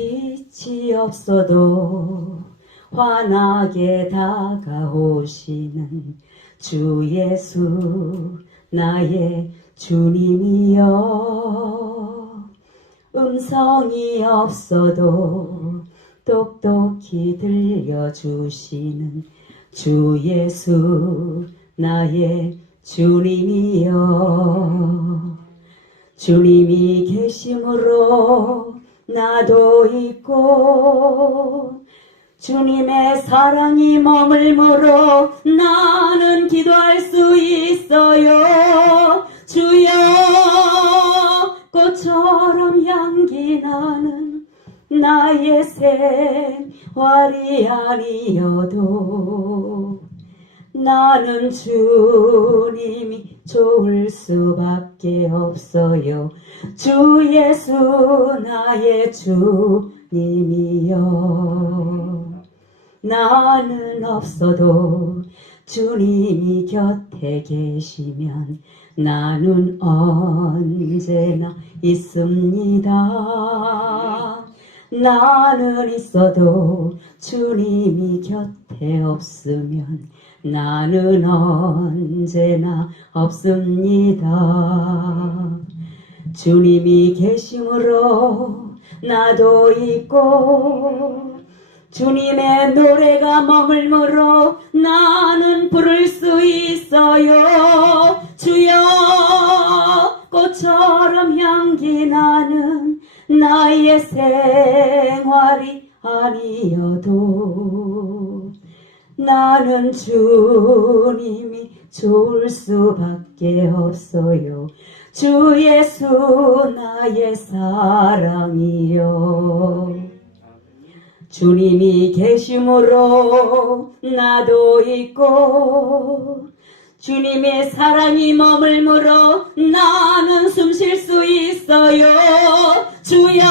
빛이 없어도 환하게 다가오시는 주 예수 나의 주님이여. 음성이 없어도 똑똑히 들려주시는 주 예수 나의 주님이여. 주님이 계심으로 나도 있고 주님의 사랑이 머물므로 나는 기도할 수 있어요. 주여 꽃처럼 향기 나는 나의 생활이 아니어도 나는 주님이 좋을 수밖에 없어요. 주 예수 나의 주님이여. 나는 없어도 주님이 곁에 계시면 나는 언제나 있습니다. 나는 있어도 주님이 곁에 없으면 나는 언제나 없습니다. 주님이 계심으로 나도 있고 주님의 노래가 머물므로 나는 부를 수 있어요. 주여 꽃처럼 향기 나는 나의 생활이 아니어도 나는 주님이 좋을 수밖에 없어요. 주 예수 나의 사랑이요. 주님이 계심으로 나도 있고 주님의 사랑이 머물므로 나는 숨 쉴 수 있어요. 주여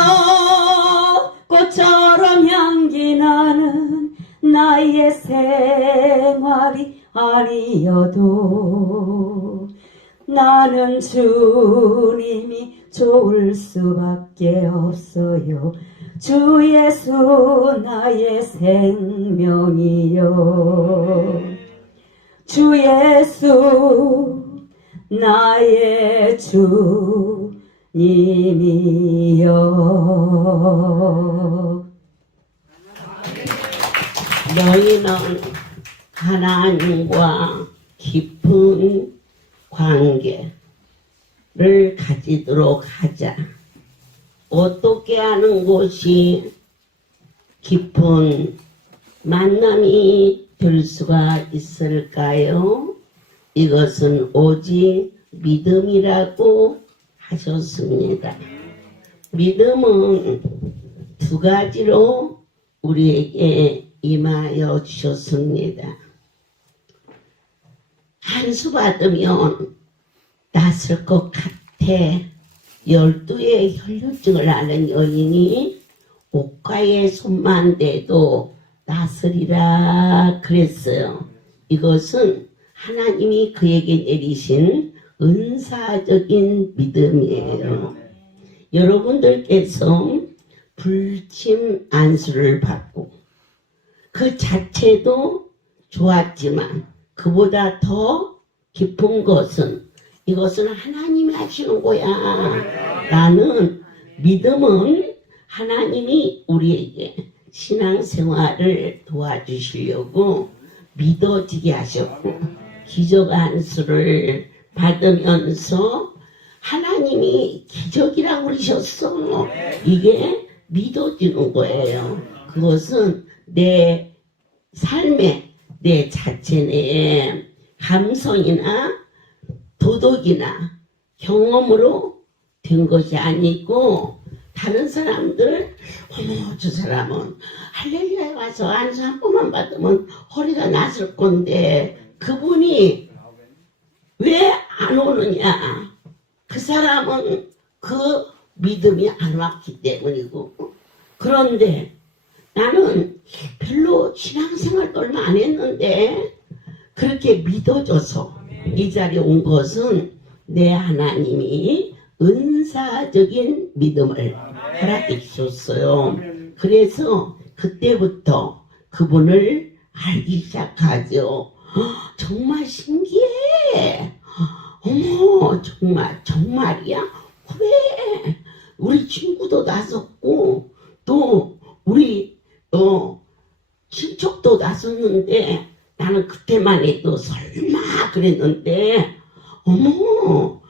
꽃처럼 향기 나는 나의 생활이 아니어도 나는 주님이 좋을 수밖에 없어요. 주 예수 나의 생명이요. 주 예수 나의 주님이요. 너희는 하나님과 깊은 관계를 가지도록 하자. 어떻게 하는 것이 깊은 만남이 될 수가 있을까요? 이것은 오직 믿음이라고 하셨습니다. 믿음은 두 가지로 우리에게 임하여 주셨습니다. 한 수 받으면 낫을 것 같아. 12의 혈류증을 앓는 여인이 옷가에 손만 대도 낫으리라 그랬어요. 이것은 하나님이 그에게 내리신 은사적인 믿음이에요. 여러분들께서 불침 안수를 받고 그 자체도 좋았지만 그보다 더 깊은 것은 이것은 하나님이 하시는 거야 라는 믿음은 하나님이 우리에게 신앙생활을 도와주시려고 믿어지게 하셨고 기적 안수를 받으면서 하나님이 기적이라고 그러셨어. 이게 믿어지는 거예요. 그것은 내 삶에 내 자체 내 감성이나 도덕이나 경험으로 된 것이 아니고 다른 사람들 어머 저 사람은 할렐루야에 와서 안수 한 번만 받으면 허리가 났을 건데 그분이 왜 안 오느냐. 그 사람은 그 믿음이 안 왔기 때문이고 그런데 나는 별로 신앙생활도 얼마 안 했는데 그렇게 믿어줘서 이 자리에 온 것은 내 하나님이 은사적인 믿음을 허락해 주셨어요. 그래서 그때부터 그분을 알기 시작하죠. 정말 신기해. 어머, 정말이야? 그래. 우리 친구도 나섰고, 또, 우리, 친척도 나섰는데, 나는 그때만 해도 설마 그랬는데, 어머,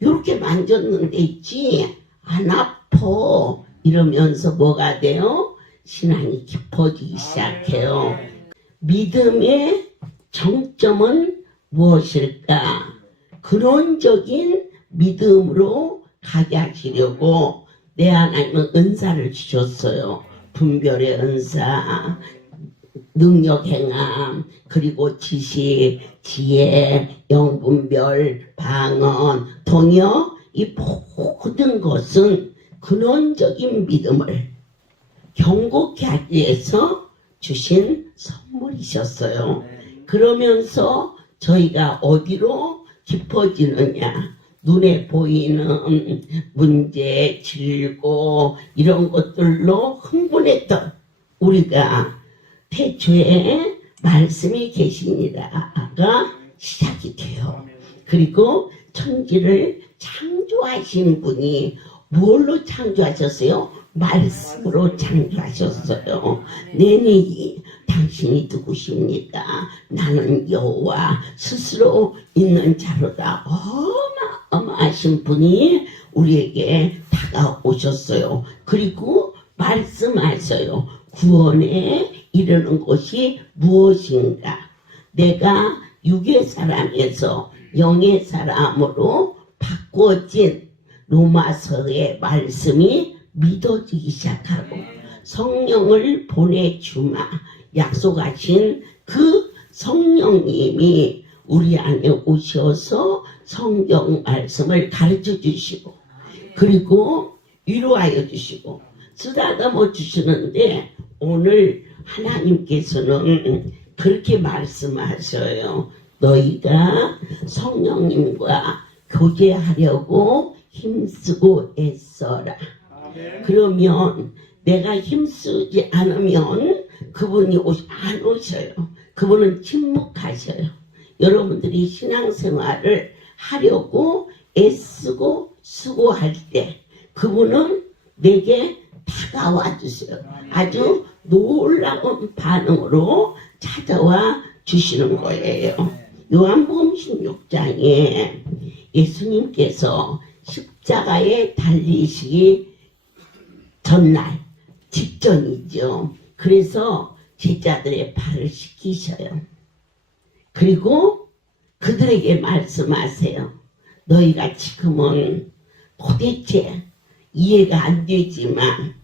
요렇게 만졌는데 있지? 안 아파. 이러면서 뭐가 돼요? 신앙이 깊어지기 시작해요. 믿음의 정점은 무엇일까? 근원적인 믿음으로 가게 하시려고 내 하나님은 은사를 주셨어요. 분별의 은사, 능력 행함, 그리고 지식, 지혜, 영분별, 방언, 통역, 이 모든 것은 근원적인 믿음을 경고케 하기 위해서 주신 선물이셨어요. 그러면서 저희가 어디로 깊어지느냐? 눈에 보이는 문제, 질고 이런 것들로 흥분했던 우리가 태초에 말씀이 계시니라가 시작이 돼요. 그리고 천지를 창조하신 분이 뭘로 창조하셨어요? 말씀으로 창조하셨어요. 내니 당신이 누구십니까? 나는 여호와 스스로 있는 자로다. 어마어마하신 분이 우리에게 다가오셨어요. 그리고 말씀하셔요. 구원에 이르는 것이 무엇인가? 내가 육의 사람에서 영의 사람으로 바꿔진 로마서의 말씀이 믿어지기 시작하고 성령을 보내주마 약속하신 그 성령님이 우리 안에 오셔서 성경 말씀을 가르쳐 주시고 그리고 위로하여 주시고 쓰다듬어 주시는데 오늘 하나님께서는 그렇게 말씀하셔요. 너희가 성령님과 교제하려고 힘쓰고 애써라. 그러면 내가 힘쓰지 않으면 그분이 안 오셔요. 그분은 침묵하셔요. 여러분들이 신앙생활을 하려고 애쓰고 수고할 때 그분은 내게 다가와 주세요. 아주 놀라운 반응으로 찾아와 주시는 거예요. 요한복음 16장에 예수님께서 십자가에 달리시기 전날 직전이죠. 그래서 제자들의 발을 씻기셔요. 그리고 그들에게 말씀하세요. 너희가 지금은 도대체 이해가 안 되지만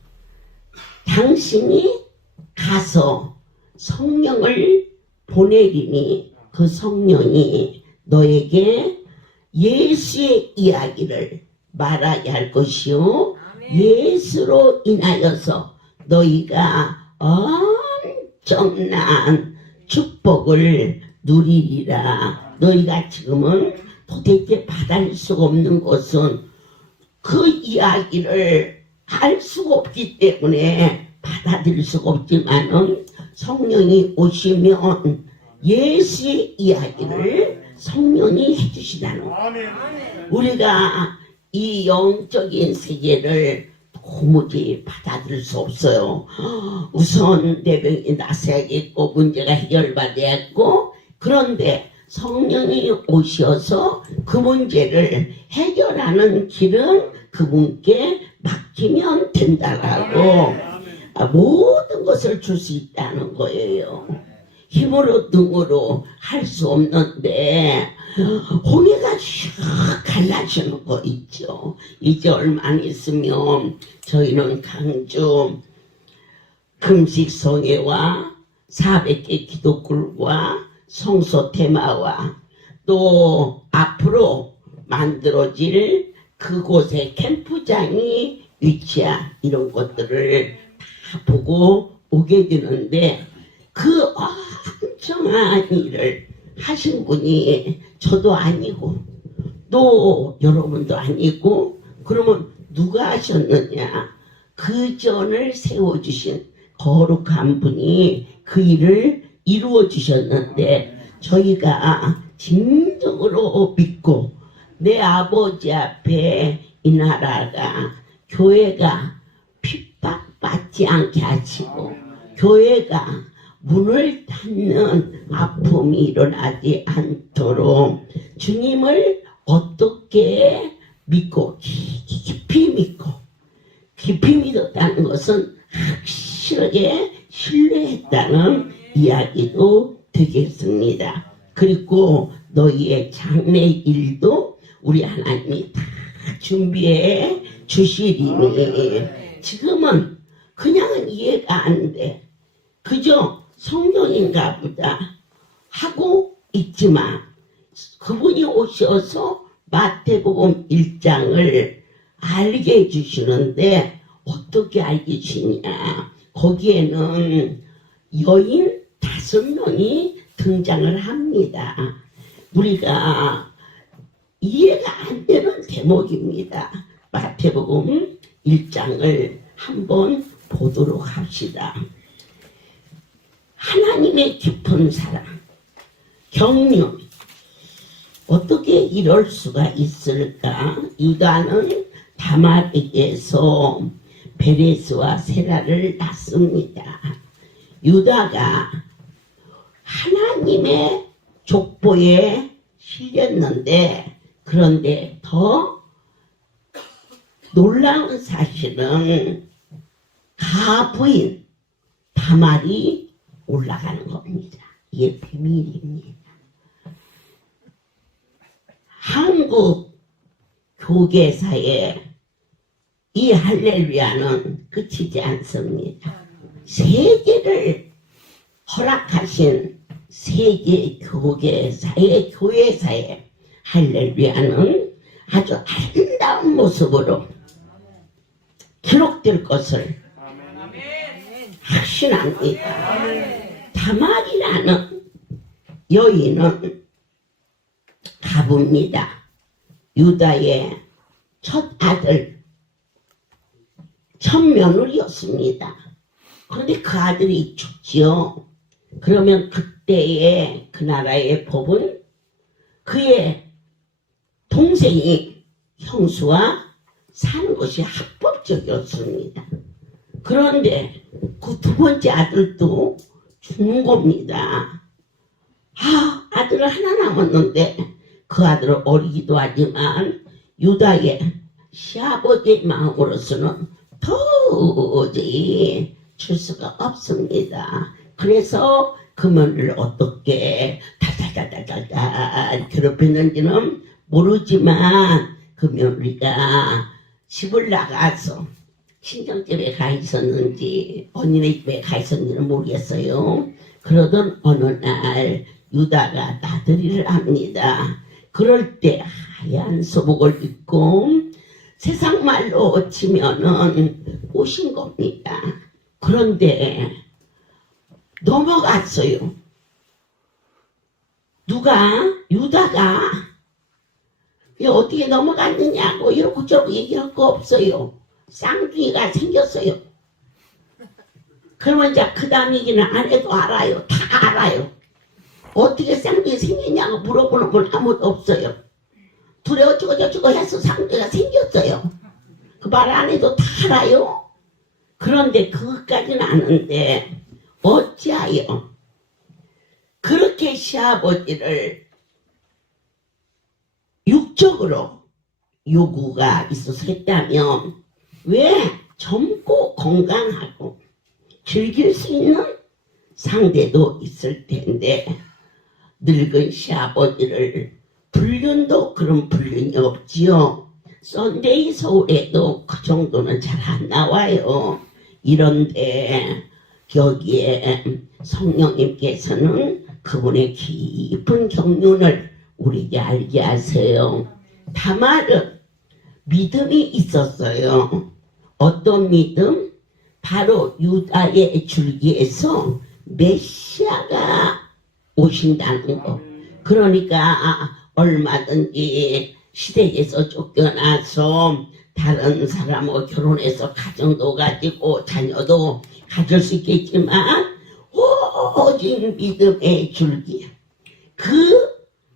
당신이 가서 성령을 보내리니 그 성령이 너에게 예수의 이야기를 말하게 할 것이요 예수로 인하여서 너희가 엄청난 축복을 누리리라. 너희가 지금은 도대체 받아들일 수가 없는 것은 그 이야기를 할 수가 없기 때문에 받아들일 수가 없지만은 성령이 오시면 예수의 이야기를 성령이 해주시다는 거예요. 우리가 이 영적인 세계를 도무지 받아들일 수 없어요. 우선 대병이 나서야겠고 문제가 해결받아야겠고 그런데 성령이 오셔서 그 문제를 해결하는 길은 그분께 맡기면 된다라고 모든 것을 줄 수 있다는 거예요. 힘으로 등으로 할 수 없는데 홍해가 샥 갈라지는 거 있죠. 이제 얼마 안 있으면 저희는 강주 금식성회와 400개 기도굴과 성소 테마와 또 앞으로 만들어질 그곳의 캠프장이 위치한 이런 것들을 다 보고 오게 되는데 그 엄청난 일을 하신 분이 저도 아니고 또 여러분도 아니고 그러면 누가 하셨느냐? 그 전을 세워주신 거룩한 분이 그 일을 이루어 주셨는데 저희가 진정으로 믿고 내 아버지 앞에 이 나라가 교회가 핍박받지 않게 하시고 교회가 문을 닫는 아픔이 일어나지 않도록 주님을 어떻게 믿고 깊이 믿고 깊이 믿었다는 것은 확실하게 신뢰했다는 이야기도 되겠습니다. 그리고 너희의 장래 일도 우리 하나님이 다 준비해 주시리니 지금은 그냥 이해가 안 돼. 그저 성경인가 보다 하고 있지만 그분이 오셔서 마태복음 1장을 알게 해주시는데 어떻게 알게 해주시냐. 거기에는 여인 5명이 등장을 합니다. 우리가 이해가 안 되는 대목입니다. 마태복음 1장을 한번 보도록 합시다. 하나님의 깊은 사랑, 경륜, 어떻게 이럴 수가 있을까? 유다는 다말에게서 베레스와 세라를 낳습니다. 유다가 하나님의 족보에 실렸는데 그런데 더 놀라운 사실은 가부인 다말이 올라가는 겁니다. 이게 비밀입니다. 한국 교계사에 이 할렐루야는 끝이지 않습니다. 세계를 허락하신 세계 교계사의 교회사의 할렐루야는 아주 아름다운 모습으로 기록될 것을 확신합니다. 다말이라는 여인은 가부입니다. 유다의 첫 아들, 첫 며느리였습니다. 그런데 그 아들이 죽지요. 그러면 그때의 그 나라의 법은 그의 동생이 형수와 사는 것이 합법적이었습니다. 그런데 그 두 번째 아들도 죽는 겁니다. 아들을 하나 남았는데 그 아들은 어리기도 하지만 유다의 시아버지의 마음으로서는 도저히 줄 수가 없습니다. 그래서 그 며느리를 어떻게 달달달달달 괴롭혔는지는 모르지만 그 며느리가 집을 나가서 친정집에 가 있었는지 언니네 집에 가 있었는지는 모르겠어요. 그러던 어느 날 유다가 나들이를 합니다. 그럴 때 하얀 소복을 입고 세상 말로 치면은 오신 겁니다. 그런데 넘어갔어요. 유다가 어떻게 넘어갔느냐고 이러고 저러고 얘기할 거 없어요. 쌍둥이가 생겼어요. 그러면 이제 그 다음 얘기는 안 해도 알아요. 다 알아요. 어떻게 쌍둥이 생겼냐고 물어보는 분 아무도 없어요. 둘이 어쩌고 저쩌고 해서 쌍둥이가 생겼어요. 그 말 안 해도 다 알아요. 그런데 그것까지는 아는데 어찌하여 그렇게 시아버지를 육적으로 요구가 있어서 했다면 왜 젊고 건강하고 즐길 수 있는 상대도 있을 텐데 늙은 시아버지를 불륜도 그런 불륜이 없지요. 썬데이 서울에도 그 정도는 잘 안 나와요. 이런데 여기에 성령님께서는 그분의 깊은 경륜을 우리에게 알게 하세요. 다말은 믿음이 있었어요. 어떤 믿음? 바로 유다의 줄기에서 메시아가 오신다는 거. 그러니까 얼마든지 시댁에서 쫓겨나서 다른 사람하고 결혼해서 가정도 가지고 자녀도 가질 수 있겠지만 오직 믿음의 줄기야. 그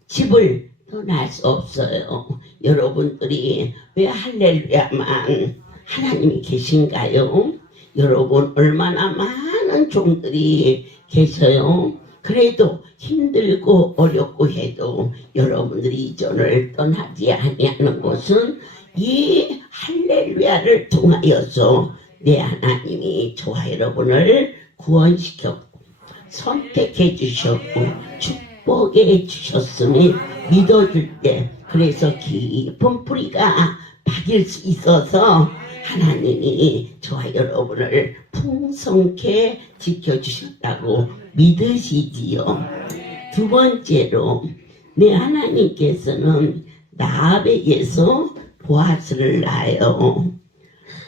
집을 떠날 수 없어요. 여러분들이 왜 할렐루야만 하나님이 계신가요? 여러분 얼마나 많은 종들이 계셔요. 그래도 힘들고 어렵고 해도 여러분들이 이전을 떠나지 아니하는 것은 이 할렐루야를 통하여서 내 하나님이 저와 여러분을 구원시켰고 선택해 주셨고 축복해 주셨음을 믿어줄 때 그래서 깊은 뿌리가 박일 수 있어서 하나님이 저와 여러분을 풍성케 지켜주셨다고 믿으시지요. 두 번째로 내 하나님께서는 라합에게서 보아스를 낳아요.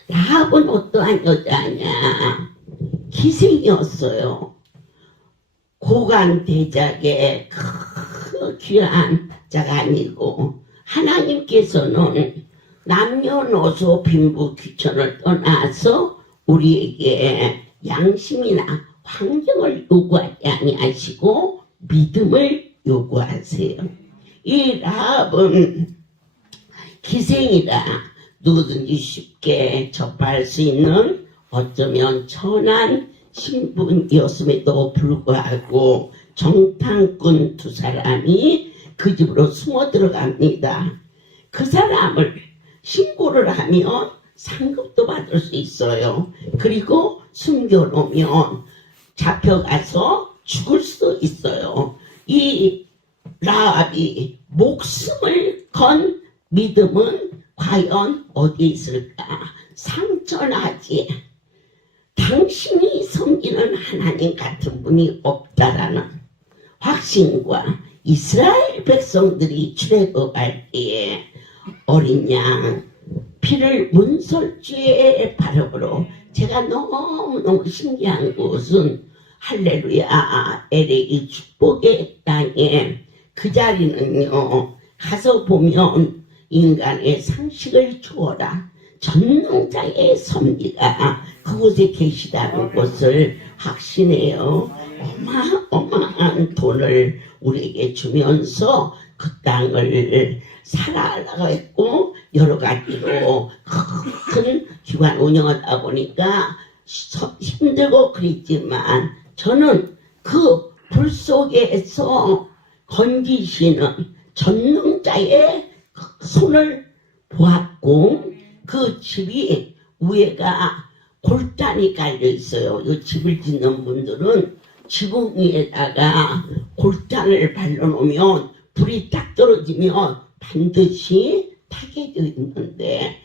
라합은 어떠한 여자냐? 기생이었어요. 고관 대작의 그 귀한 자가 아니고 하나님께서는 남녀노소 빈부 귀천을 떠나서 우리에게 양심이나 환경을 요구하지 아니하시고 믿음을 요구하세요. 이 라합은 기생이라 누구든지 쉽게 접할 수 있는 어쩌면 천한 신분이었음에도 불구하고 정탐꾼 두 사람이 그 집으로 숨어 들어갑니다. 그 사람을 신고를 하면 상급도 받을 수 있어요. 그리고 숨겨놓으면 잡혀가서 죽을 수도 있어요. 이 라합이 목숨을 건 믿음은 과연 어디 있을까? 상천하지. 당신이 섬기는 하나님 같은 분이 없다라는 확신과 이스라엘 백성들이 출애굽할 때에 어린 양 피를 문설주의 발음으로 제가 너무너무 신기한 것은 할렐루야 LA 축복의 땅에 그 자리는요 가서 보면 인간의 상식을 주어라 전능자의 섭리가 그곳에 계시다는 것을 확신해요. 어마어마한 돈을 우리에게 주면서 그 땅을 살아가려고 했고 여러 가지로 큰 기관 운영하다 보니까 힘들고 그랬지만 저는 그 불 속에서 건지시는 전능자의 손을 보았고 그 집이 위에가 골단이 깔려 있어요. 이 집을 짓는 분들은 지붕 위에다가 골단을 발라놓으면 불이 딱 떨어지면 반드시 타게 되어 있는데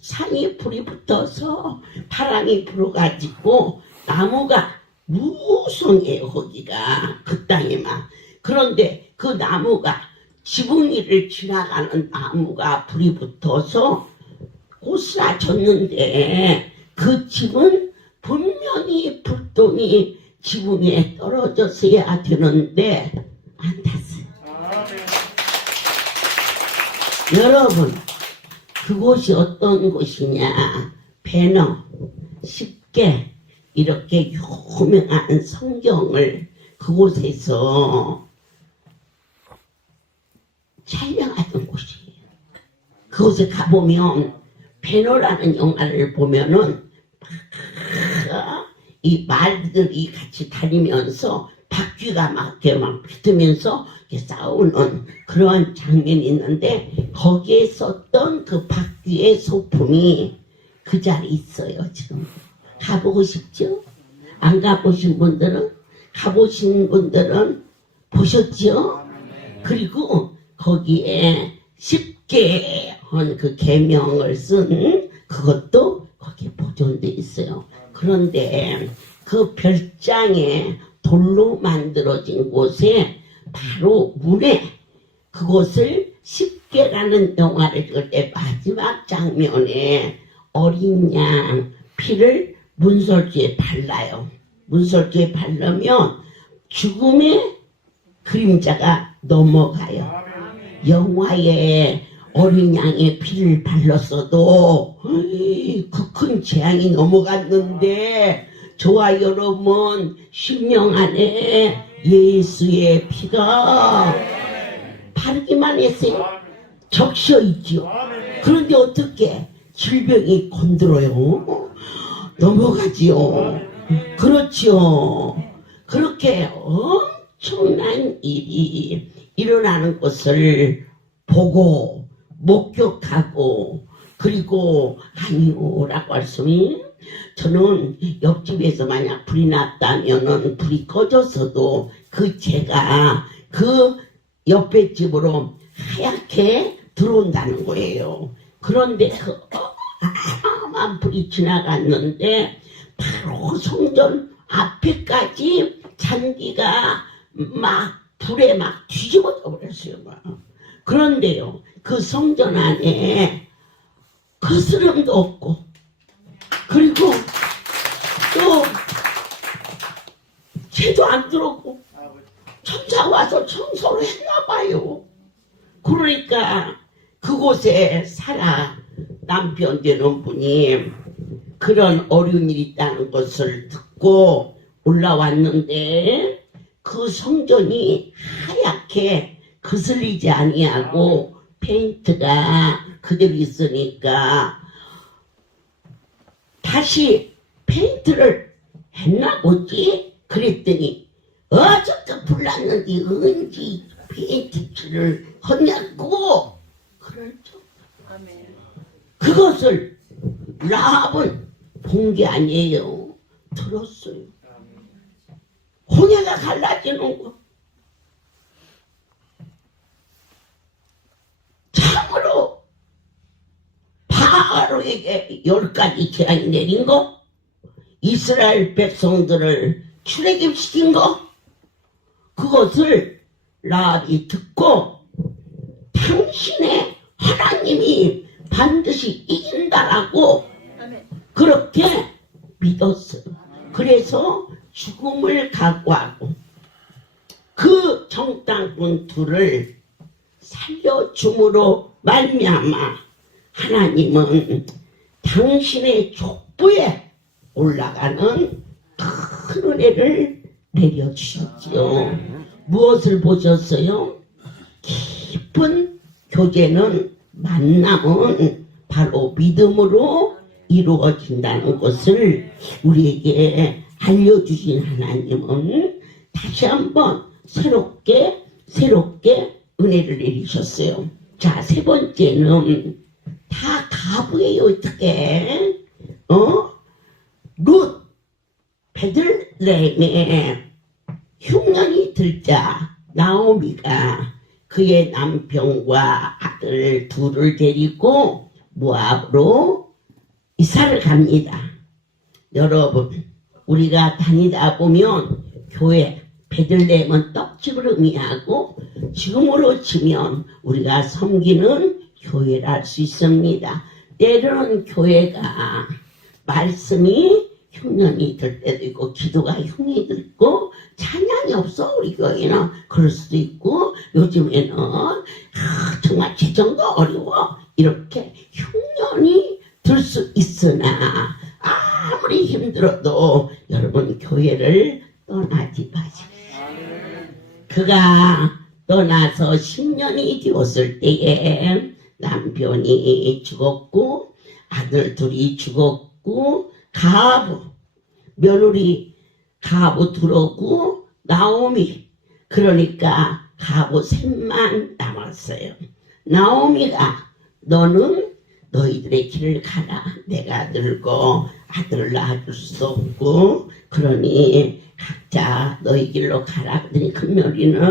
산이 불이 붙어서 바람이 불어가지고 나무가 무성해요. 거기가 그 땅에만. 그런데 그 나무가 지붕 위를 지나가는 나무가 불이 붙어서 고스라졌는데 그 집은 분명히 불똥이 지붕 위에 떨어졌어야 되는데 안 탔어요. 여러분 그곳이 어떤 곳이냐? 배너 쉽게 이렇게 유명한 성경을 그곳에서 촬영하던 곳이에요. 그곳에 가보면 배너라는 영화를 보면은 이 말들이 같이 다니면서 바퀴가 막 이렇게 막 붙으면서 싸우는 그러한 장면이 있는데 거기에 썼던 그 바퀴의 소품이 그 자리에 있어요. 지금 가보고 싶죠? 안 가보신 분들은 가보신 분들은 보셨죠? 그리고 거기에 쉽게 한 그 계명을 쓴 그것도 거기에 보존돼 있어요. 그런데 그 별장에 돌로 만들어진 곳에 바로 문에 그곳을 십계라는 영화를 찍을 때 마지막 장면에 어린 양 피를 문설주에 발라요. 문설주에 바르면 죽음의 그림자가 넘어가요. 영화에 어린 양의 피를 발랐어도 그 큰 재앙이 넘어갔는데 저와 여러분 심령 안에 예수의 피가 바르기만 했어요. 적셔 있죠. 그런데 어떻게 질병이 건드려요? 넘어가지요. 그렇지요. 그렇게 엄청난 일이 일어나는 것을 보고 목격하고 그리고 아니오라고 말씀이 저는 옆집에서 만약 불이 났다면은 불이 꺼졌어도 그 제가 그 옆에 집으로 하얗게 들어온다는 거예요. 그런데 그 어마어마한 불이 지나갔는데 바로 성전 앞에까지 잔디가 막 불에 막 뒤집어져 버렸어요. 막. 그런데요, 그 성전 안에 거스름도 없고, 그리고 또 죄도 안 들었고, 천사가 와서 청소를 했나 봐요. 그러니까 그곳에 살아 남편 되는 분이 그런 어려운 일이 있다는 것을 듣고 올라왔는데 그 성전이 하얗게 거슬리지 아니하고 페인트가 그대로 있으니까 다시 페인트를 했나 보지? 그랬더니 어저께 불났는데 언제 페인트를 했냐고 그랬죠. 그것을 라합은 본 게 아니에요. 들었어요. 홍해가 갈라지는 거. 참으로 바로에게 10가지 재앙이 내린 거, 이스라엘 백성들을 출애굽시킨 거, 그것을 라합이 듣고 당신의 하나님이 반드시 이긴다라고 그렇게 믿었어요. 그래서 죽음을 각오하고 그 정탐꾼 둘을 살려줌으로 말미암아 하나님은 당신의 족보에 올라가는 큰 은혜를 내려주셨지요. 무엇을 보셨어요? 깊은 교제는 만남은 바로 믿음으로 이루어진다는 것을 우리에게 알려주신 하나님은 다시 한번 새롭게 은혜를 내리셨어요. 자, 세 번째는 다 가부예요. 어떻게? 룻 베들레헴에 흉년이 들자 나오미가 그의 남편과 아들 둘을 데리고 모압으로 이사를 갑니다. 여러분, 우리가 다니다 보면 교회 베들레헴은 떡집을 의미하고 지금으로 치면 우리가 섬기는 교회를 할 수 있습니다. 때로는 교회가 말씀이 흉년이 들 때도 있고 기도가 흉이 들고 찬양이 없어 우리 교회는 그럴 수도 있고 요즘에는 정말 재정도 어려워 이렇게 흉년이 들 수 있으나 아무리 힘들어도 여러분 교회를 떠나지 마십시오. 그가 떠나서 10년이 되었을 때에 남편이 죽었고 아들 둘이 죽었고 가부 며느리 가부 들어오고 나오미 그러니까 가부 셋만 남았어요. 나오미가 너는 너희들의 길을 가라. 내가 늙고 아들을 낳아줄 수 없고 그러니 각자 너희 길로 가라. 그러니 그 며느리는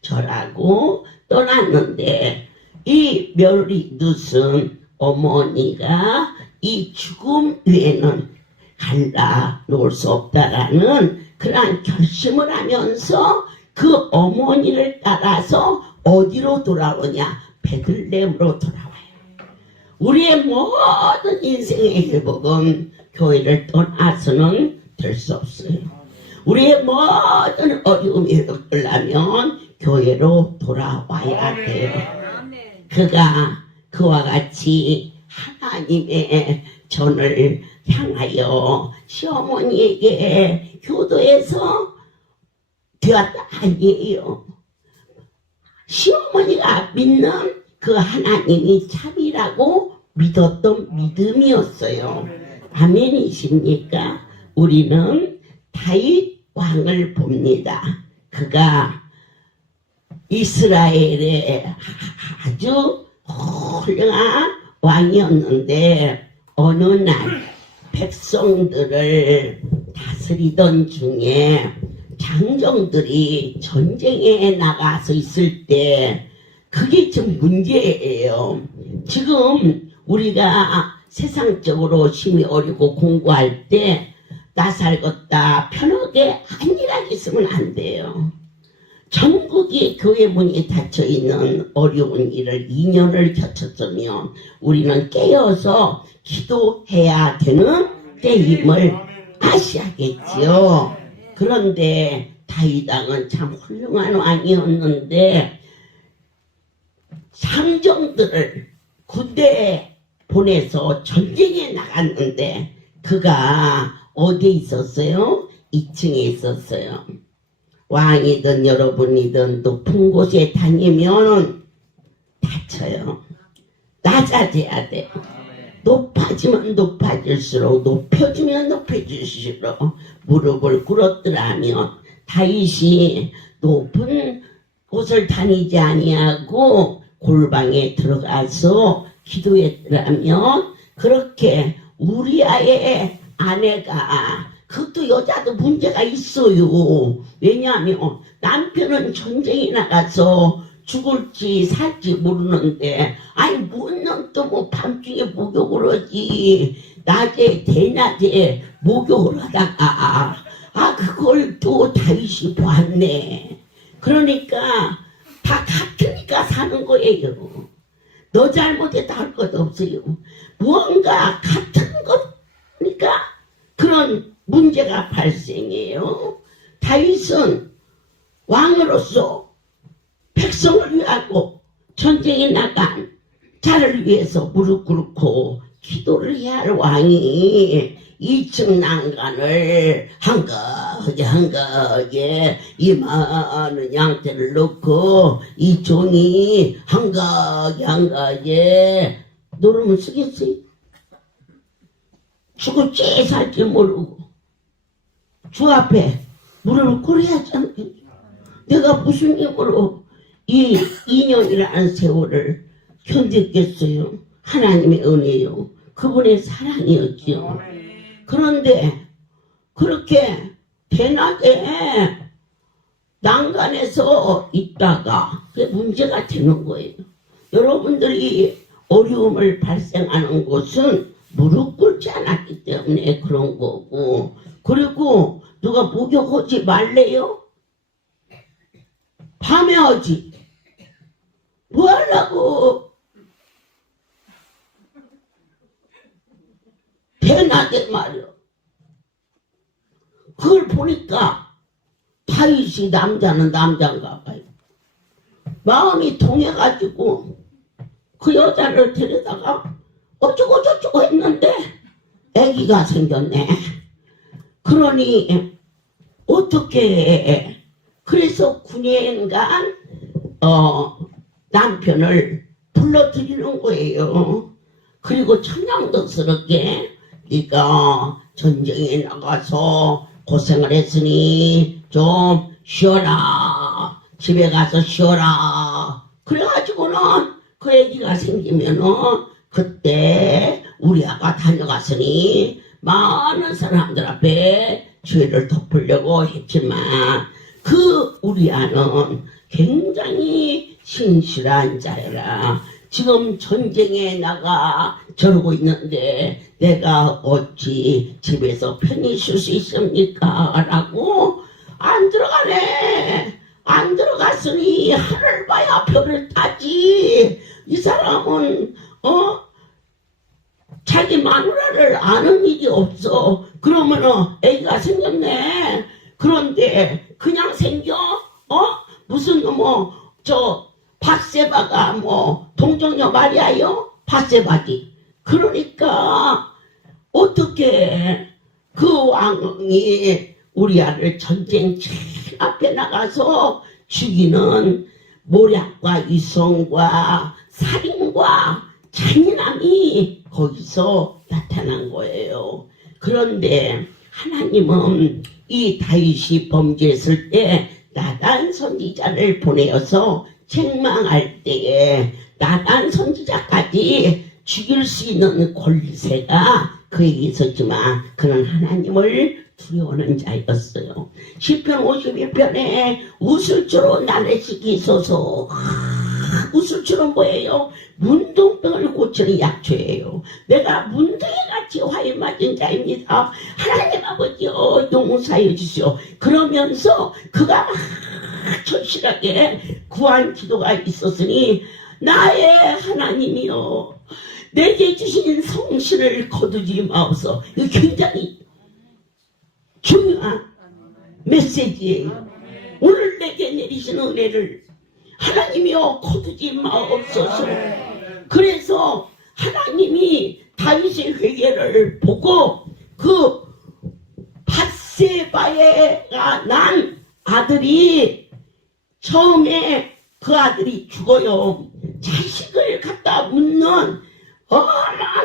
절하고 떠났는데 이 며느리 늦은 어머니가 이 죽음 위에는 갈라 놓을 수 없다라는 그러한 결심을 하면서 그 어머니를 따라서 어디로 돌아오냐? 베들레헴으로 돌아와요. 우리의 모든 인생의 회복은 교회를 떠나서는 될 수 없어요. 우리의 모든 어려움이 회복되려면 교회로 돌아와야 돼요. 그가 그와 같이 하나님의 전을 향하여 시어머니에게 교도해서 되었다 아니에요. 시어머니가 믿는 그 하나님이 참이라고 믿었던 믿음이었어요. 아멘이십니까? 우리는 다윗 왕을 봅니다. 그가 이스라엘의 아주 훌륭한 왕이었는데 어느 날 백성들을 다스리던 중에 장정들이 전쟁에 나가서 있을 때 그게 좀 문제예요. 지금 우리가 세상적으로 심히 어리고 공부할 때 나 살겄다 편하게 안일하게 있으면 안 돼요. 전국이 교회 문이 닫혀있는 어려운 일을 2년을 겪었으면 우리는 깨어서 기도해야 되는 때임을 아셔야겠지요. 그런데 다윗 왕은 참 훌륭한 왕이었는데 상정들을 군대에 보내서 전쟁에 나갔는데 그가 어디에 있었어요? 2층에 있었어요. 왕이든 여러분이든 높은 곳에 다니면 다쳐요. 낮아져야 돼요. 높아지면 높아질수록 높여주면 높여질수록 무릎을 꿇었더라면 다윗이 높은 곳을 다니지 아니하고 골방에 들어가서 기도했더라면 그렇게 우리아의 아내가 그것도 여자도 문제가 있어요. 왜냐하면 남편은 전쟁에 나가서 죽을지 살지 모르는데 아니 뭔 또 뭐 밤중에 목욕을 하지 낮에 대낮에 목욕을 하다가 그걸 또 다윗이 보았네. 그러니까 다 같으니까 사는 거예요. 너 잘못했다 할 것 없어요. 무언가 같은 거니까 그런 문제가 발생해요. 다윗은 왕으로서 백성을 위하고 전쟁에 나간 자를 위해서 무릎 꿇고 기도를 해야 할 왕이 2층 난간을 한가하게 이 많은 양떼를 넣고 이 종이 한가하게 노름을 쓰겠어요? 죽을지 살지 모르고 주 앞에 무릎을 꿇어야지 않겠어요? 내가 무슨 힘으로 이 2년이라는 세월을 견뎠겠어요? 하나님의 은혜요. 그분의 사랑이었죠. 그런데 그렇게 대낮에 난간에서 있다가 그게 문제가 되는 거예요. 여러분들이 어려움을 발생하는 곳은 무릎 꿇지 않았기 때문에 그런 거고, 그리고 누가 목욕하지 말래요? 밤에 하지. 뭐 하려고? 대낮에 말이야. 그걸 보니까 다윗이 남자는 남자인가 봐요. 마음이 통해가지고 그 여자를 데려다가 어쩌고 저쩌고 했는데 아기가 생겼네. 그러니 어떻게 그래서 군의관 남편을 불러들이는 거예요. 그리고 천냥덕스럽게 네가 전쟁에 나가서 고생을 했으니 좀 쉬어라. 집에 가서 쉬어라. 그래가지고는 그 애기가 생기면은 그때 우리 아가 다녀갔으니 많은 사람들 앞에 죄를 덮으려고 했지만 그 우리 아는 굉장히 신실한 자라. 지금 전쟁에 나가 저러고 있는데 내가 어찌 집에서 편히 쉴 수 있습니까? 라고 안 들어가네. 안 들어갔으니 하늘 봐야 별을 타지. 이 사람은 자기 마누라를 아는 일이 없어. 그러면은 애기가 생겼네. 그런데 그냥 생겨? 무슨 박세바가 동정 처녀 말이야요. 바세바지. 그러니까 어떻게 그 왕이 우리아를 전쟁 제일 앞에 나가서 죽이는 모략과 이성과 살인과 잔인함이 거기서 나타난 거예요. 그런데 하나님은 이 다윗이 범죄했을 때 나단 선지자를 보내어서 책망할 때에 나단 선지자까지 죽일 수 있는 권세가 그에게 있었지만 그는 하나님을 두려워하는 자였어요. 시편 51편에 웃을 줄은 나를 지키소서. 웃을 줄은 뭐예요? 문둥병을 고치는 약초예요. 내가 문둥이같이 화에 맞은 자입니다. 하나님 아버지여 용서해 주시오. 그러면서 그가 막 절실하게 구한 기도가 있었으니 나의 하나님이여 내게 주신 성신을 거두지 마옵소서. 이거 굉장히 중요한 메시지예요. 오늘 내게 내리신 은혜를 하나님이여 거두지 마옵소서. 그래서 하나님이 다윗의 회개를 보고 그 밧세바에가 난 아들이 처음에 그 아들이 죽어요. 자식을 갖다 묻는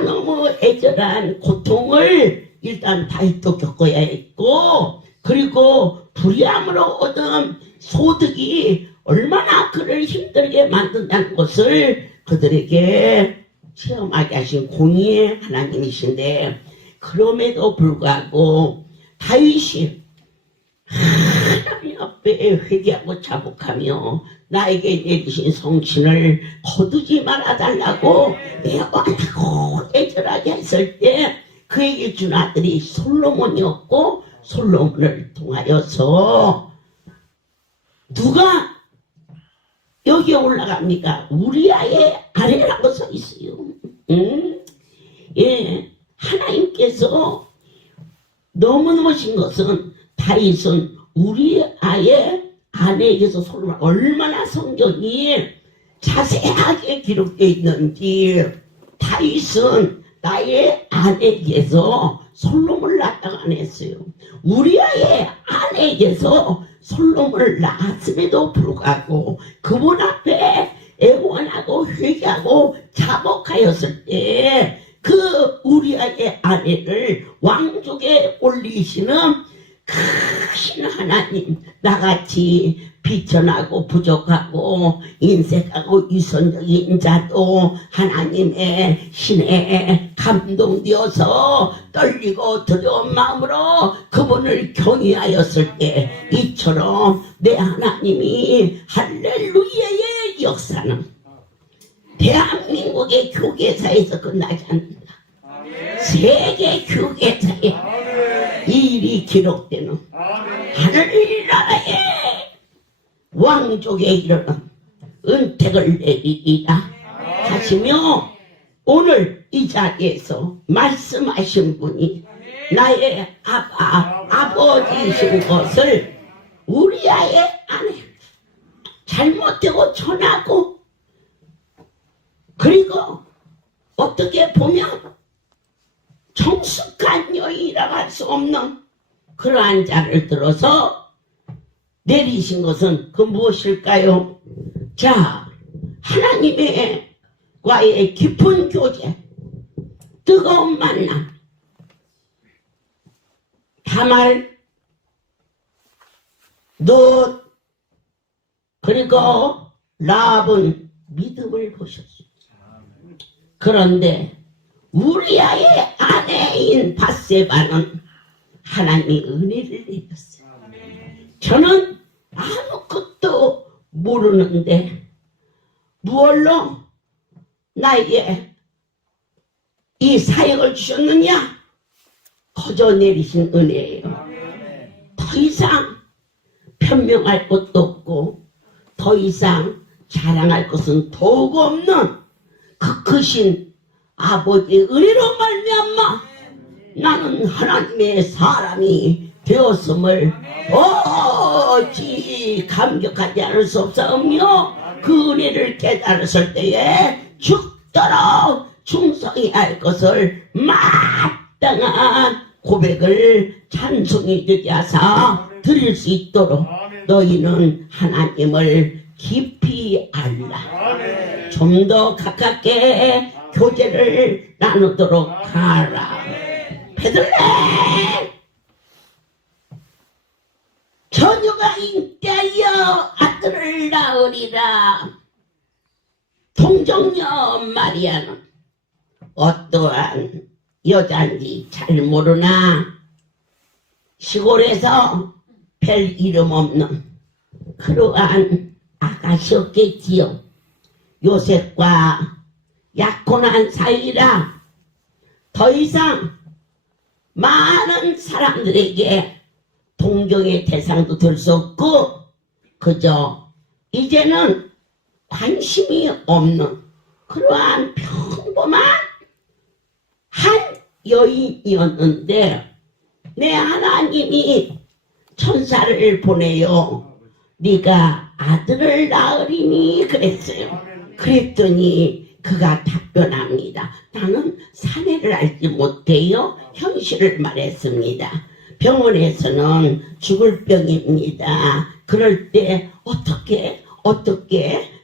너무 애절한 고통을 일단 다윗도 겪어야 했고, 그리고 불의함으로 얻은 소득이 얼마나 그를 힘들게 만든다는 것을 그들에게 체험하게 하신 공의의 하나님이신데, 그럼에도 불구하고 다윗이 하나님 앞에 회개하고 자복하며 나에게 내리신 성신을 거두지 말아달라고 애원하고 애절하게 했을 때 그에게 준 아들이 솔로몬이었고, 솔로몬을 통하여서 누가 여기에 올라갑니까? 우리아의 아내라고 써 있어요. 예, 하나님께서 너무너무신 것은 다윗은 우리아의 아내에게서 솔로몬 얼마나 성경이 자세하게 기록되어 있는지, 다윗은 나의 아내에게서 솔로몬을 낳았다고 안 했어요. 우리아의 아내에게서 솔로몬을 낳았음에도 불구하고 그분 앞에 애원하고 회개하고 자복하였을 때 그 우리아의 아내를 왕족에 올리시는 크신 하나님, 나같이 비천하고 부족하고 인색하고 위선적인 자도 하나님의 신에 감동되어서 떨리고 두려운 마음으로 그분을 경외하였을 때 이처럼 내 하나님이 할렐루야의 역사는 대한민국의 교계사에서 끝나지 않는다. 세계 교계사에 이 일이 기록되는 하늘나라의 왕족에 이르는 은택을 내리리라 하시며, 오늘 이 자리에서 말씀하신 분이 나의 아버지이신 것을 우리아의 아내, 잘못되고 천하고, 그리고 어떻게 보면 정숙한 여인이라고 할 수 없는 그러한 자를 들어서 내리신 것은 그 무엇일까요? 자, 하나님의 과의 깊은 교제, 뜨거운 만남, 다말, 넛, 그리고 라합은 믿음을 보셨습니다. 그런데 우리아의 아내인 밧세바는 하나님의 은혜를 내렸어요. 저는 아무것도 모르는데 무얼로 나에게 이 사역을 주셨느냐? 거저 내리신 은혜예요. 더 이상 변명할 것도 없고 더 이상 자랑할 것은 더욱 없는 그 크신 아버지의 은혜로 말미암아 나는 하나님의 사람이 되었음을 어찌 감격하지 않을 수 없사오며, 그 은혜를 깨달았을 때에 죽 있도록 충성해야 할 것을 마땅한 고백을 찬송이 되게 하사 드릴 수 있도록 너희는 하나님을 깊이 알라. 좀 더 가깝게 교제를 나누도록 하라. 베들레 처녀가 인자여 아들을 낳으리라. 동정녀 마리아는 어떠한 여자인지 잘 모르나 시골에서 별 이름 없는 그러한 아가씨였겠지요. 요셉과 약혼한 사이라 더 이상 많은 사람들에게 동경의 대상도 될 수 없고 그저 이제는 관심이 없는 그러한 평범한 한 여인이었는데 내 하나님이 천사를 보내요. 네가 아들을 낳으리니 그랬어요. 그랬더니 그가 답변합니다. 나는 사내를 알지 못해요. 현실을 말했습니다. 병원에서는 죽을 병입니다. 그럴 때 어떻게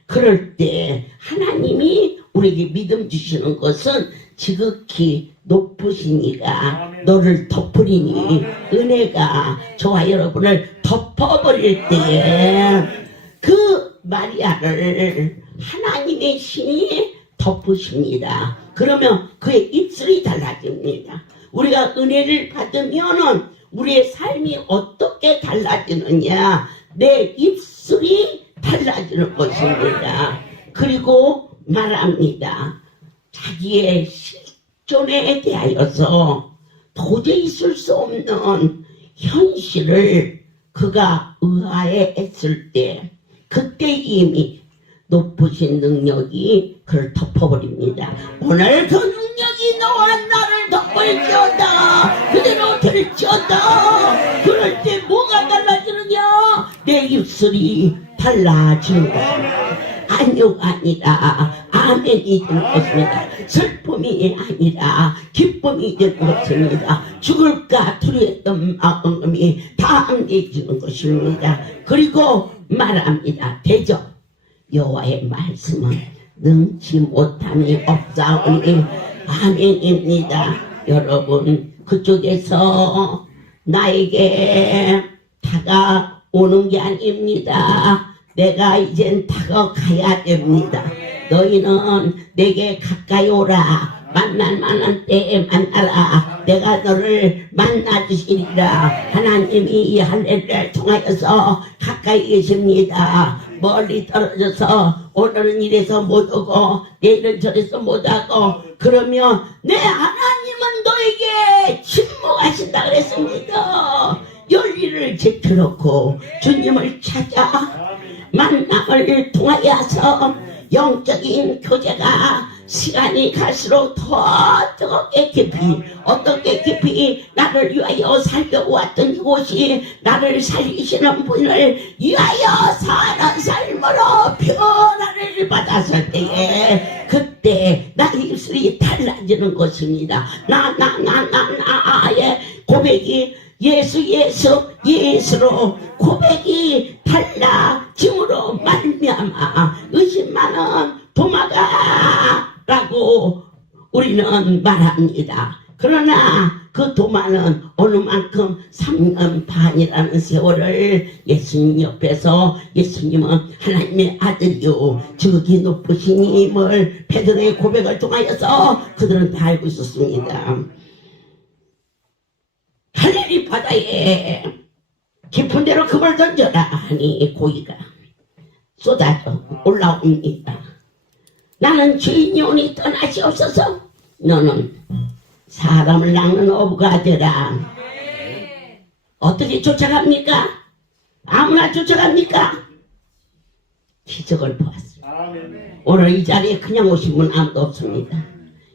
그럴 때 하나님이 우리에게 믿음 주시는 것은 지극히 높으시니가 너를 덮으리니 은혜가 저와 여러분을 덮어버릴 때에 그 마리아를 하나님의 신이 덮으십니다. 그러면 그의 입술이 달라집니다. 우리가 은혜를 받으면은 우리의 삶이 어떻게 달라지느냐? 내 입술이 달라지는 것입니다. 그리고 말합니다. 자기의 실존에 대하여서 도저히 있을 수 없는 현실을 그가 의아해했을 때 그때 이미 높으신 능력이 그를 덮어버립니다. 오늘 그 능력이 너와 나를 덮을지어다. 그대로 될지어다. 그럴 때 뭐가 달라지느냐? 내 입술이 달라지는 것입니다. 아니요가 아니라 아멘이 되는 것입니다. 슬픔이 아니라 기쁨이 되는 것입니다. 죽을까 두려웠던 마음이 다 안개지는 것입니다. 그리고 말합니다. 대저 여호와의 말씀은 능치 못함이 없사오니 아멘입니다. 여러분 그쪽에서 나에게 다가오는 게 아닙니다. 내가 이젠 다가가야 됩니다. 너희는 내게 가까이 오라. 만날 만한 때에 만나라. 내가 너를 만나주시리라. 하나님이 이 할례를 통하여서 가까이 계십니다. 멀리 떨어져서 오늘은 이래서 못 오고 내일은 저래서 못 하고 그러면 내 하나님은 너에게 침묵하신다 그랬습니다. 열리를 제쳐놓고 주님을 찾아 만남을 통하여서 영적인 교제가 시간이 갈수록 더 뜨겁게 깊이 어떻게 깊이 나를 위하여 살려왔던 이곳이 나를 살리시는 분을 위하여 사는 삶으로 변화를 받았을 때에 그때 나의 입술이 달라지는 것입니다. 나의 고백이 예수로 고백이 달라짐으로 말미암아 의심 많은 도마가라고 우리는 말합니다. 그러나 그 도마는 어느 만큼 3년 반이라는 세월을 예수님 옆에서 예수님은 하나님의 아들이요 지극히 높으신 힘을 베드로의 고백을 통하여서 그들은 다 알고 있었습니다. 갈릴리 바다에 깊은 데로 금을 던져라 하니 고기가 쏟아져 올라옵니다. 나는 주인이오니 떠나시옵소서. 너는 사람을 낚는 어부가 되라. 어떻게 쫓아갑니까? 아무나 쫓아갑니까? 기적을 보았습니다. 오늘 이 자리에 그냥 오신 분 아무도 없습니다.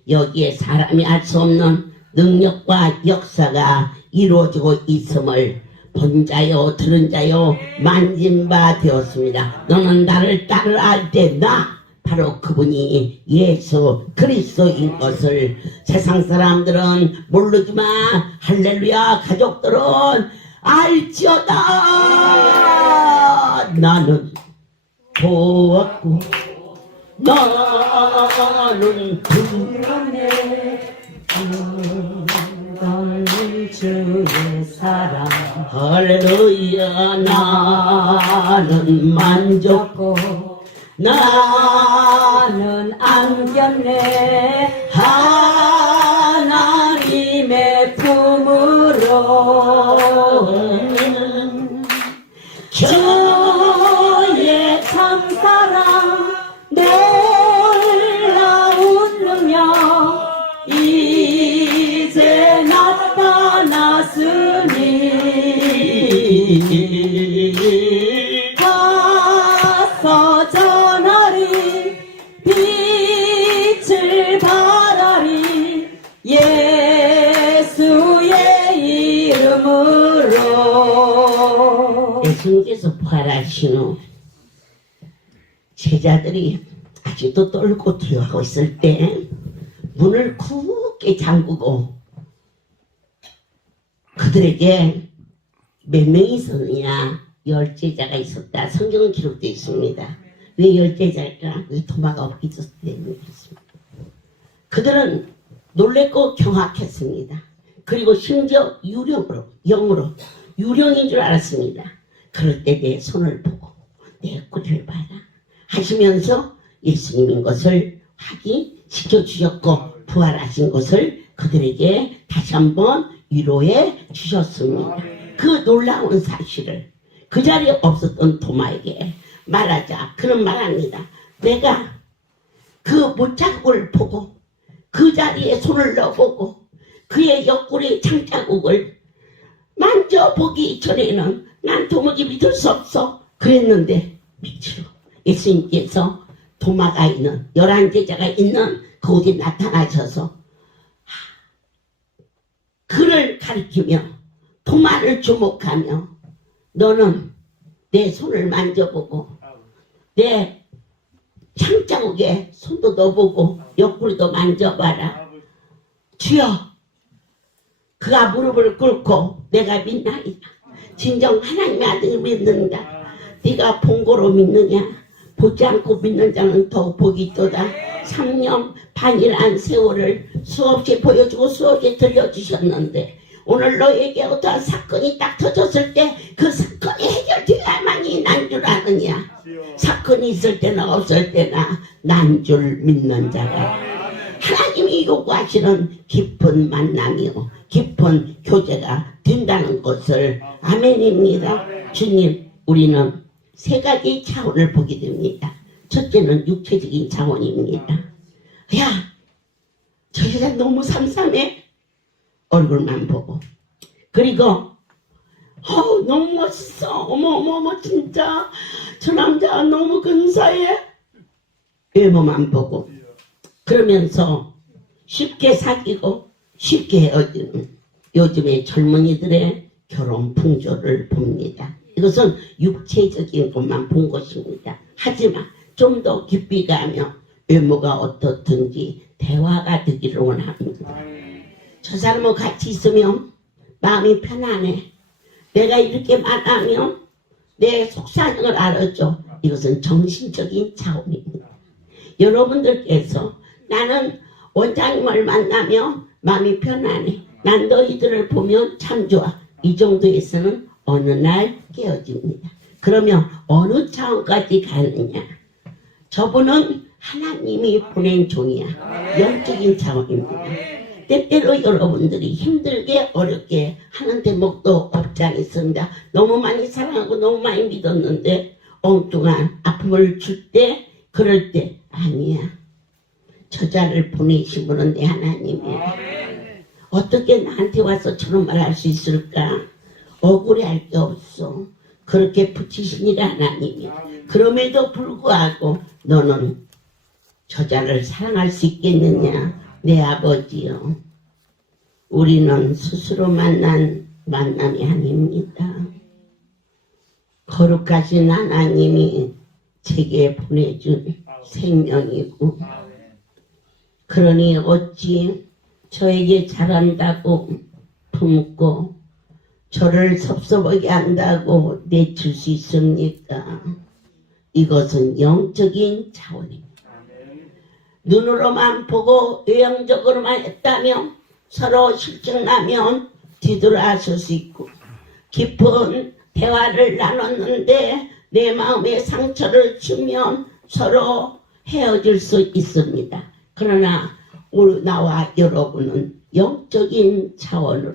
여기에 사람이 알 수 없는 능력과 역사가 이루어지고 있음을 본 자요 들은 자요 만진 바 되었습니다. 너는 나를 따르라 할 때 나 바로 그분이 예수 그리스도인 것을 세상 사람들은 모르지만 할렐루야 가족들은 알지어다. 나는 보았고 나는 구원해 넌 주의 사랑 할렐루야 나는 만족고 나는 안겼네 하나님의 품으로 저의 참사랑 놀라운 능력 이제 나타났으니 가서 전하리 빛을 발하리 예수의 이름으로. 예수님께서 부활하신 후 제자들이 아직도 떨고 두려워하고 있을 때 문을 굳게 잠그고 그들에게 몇 명이 있었느냐? 10제자가 있었다. 성경은 기록되어 있습니다. 왜 10제자일까? 왜 도마가 없기 있었기 때문에 그렇습니다. 그들은 놀랬고 경악했습니다. 그리고 심지어 영으로 유령인 줄 알았습니다. 그럴 때 내 손을 보고 내 꼬리를 봐라 하시면서 예수님인 것을 확인시켜 주셨고 부활하신 것을 그들에게 다시 한번 위로해 주셨습니다. 그 놀라운 사실을 그 자리에 없었던 도마에게 말하자 그는 말합니다. 내가 그 못자국을 보고 그 자리에 손을 넣어보고 그의 옆구리 창자국을 만져보기 전에는 난 도무지 믿을 수 없어 그랬는데 빛으로 예수님께서 도마가 있는 11제자가 있는 그곳에 나타나셔서 그를 가리키며 도마를 주목하며 너는 내 손을 만져보고 내 창자국에 손도 넣어보고 옆구리도 만져봐라. 주여 그가 무릎을 꿇고 내가 믿나이다. 진정 하나님의 아들을 믿는다. 네가 본고로 믿느냐? 보지 않고 믿는 자는 더욱 복이 있도다. 3년 반이란 세월을 수없이 보여주고 수없이 들려주셨는데 오늘 너에게 어떠한 사건이 딱 터졌을 때 그 사건이 해결되어야만이 난 줄 아느냐? 사건이 있을 때나 없을 때나 난 줄 믿는 자가 하나님이 요구하시는 깊은 만남이요 깊은 교제가 된다는 것을 아멘입니다. 주님 우리는 세 가지 차원을 보게 됩니다. 첫째는 육체적인 차원입니다. 야, 저 여자 너무 삼삼해. 얼굴만 보고. 그리고 너무 멋있어. 어머 진짜 저 남자 너무 근사해. 외모만 보고. 그러면서 쉽게 사귀고 쉽게 헤어지는 요즘의 젊은이들의 결혼 풍조를 봅니다. 이것은 육체적인 것만 본 것입니다. 하지만 좀 더 깊이 가며 외모가 어떻든지 대화가 되기를 원합니다. 저 사람하고 같이 있으면 마음이 편안해. 내가 이렇게 말하면 내 속사정을 알아줘. 이것은 정신적인 차원입니다. 여러분들께서 나는 원장님을 만나면 마음이 편안해. 난 너희들을 보면 참 좋아. 이 정도에서는 어느 날 깨어집니다. 그러면 어느 차원까지 가느냐? 저분은 하나님이 보낸 종이야. 영적인 차원입니다. 때때로 여러분들이 힘들게 어렵게 하는 대목도 없지 않습니다. 너무 많이 사랑하고 너무 많이 믿었는데 엉뚱한 아픔을 줄 때 그럴 때 아니야. 저자를 보내신 분은 내 하나님이야. 어떻게 나한테 와서 저런 말 할 수 있을까? 억울해할 게 없어. 그렇게 붙이신 하나님이. 그럼에도 불구하고 너는 저자를 사랑할 수 있겠느냐? 내 아버지요. 우리는 스스로 만난 만남이 아닙니다. 거룩하신 하나님이 제게 보내준 생명이고 그러니 어찌 저에게 잘한다고 품고 저를 섭섭하게 한다고 내칠 수 있습니까? 이것은 영적인 차원입니다. 눈으로만 보고 외형적으로만 했다면 서로 실증나면 뒤돌아설 수 있고 깊은 대화를 나눴는데 내 마음에 상처를 주면 서로 헤어질 수 있습니다. 그러나 나와 여러분은 영적인 차원으로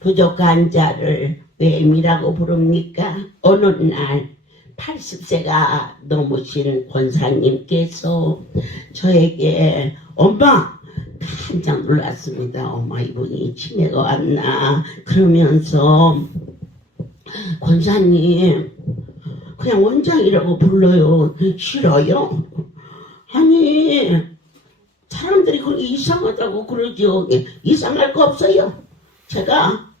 부족한 자를 왜 M이라고 부릅니까? 어느 날 80세가 넘으신 권사님께서 저에게 엄마 깜짝 놀랐습니다. 엄마 이분이 치매가 왔나 그러면서 권사님 그냥 원장이라고 불러요. 싫어요? 아니 사람들이 그걸 이상하다고 그러죠. 이상할 거 없어요. 제가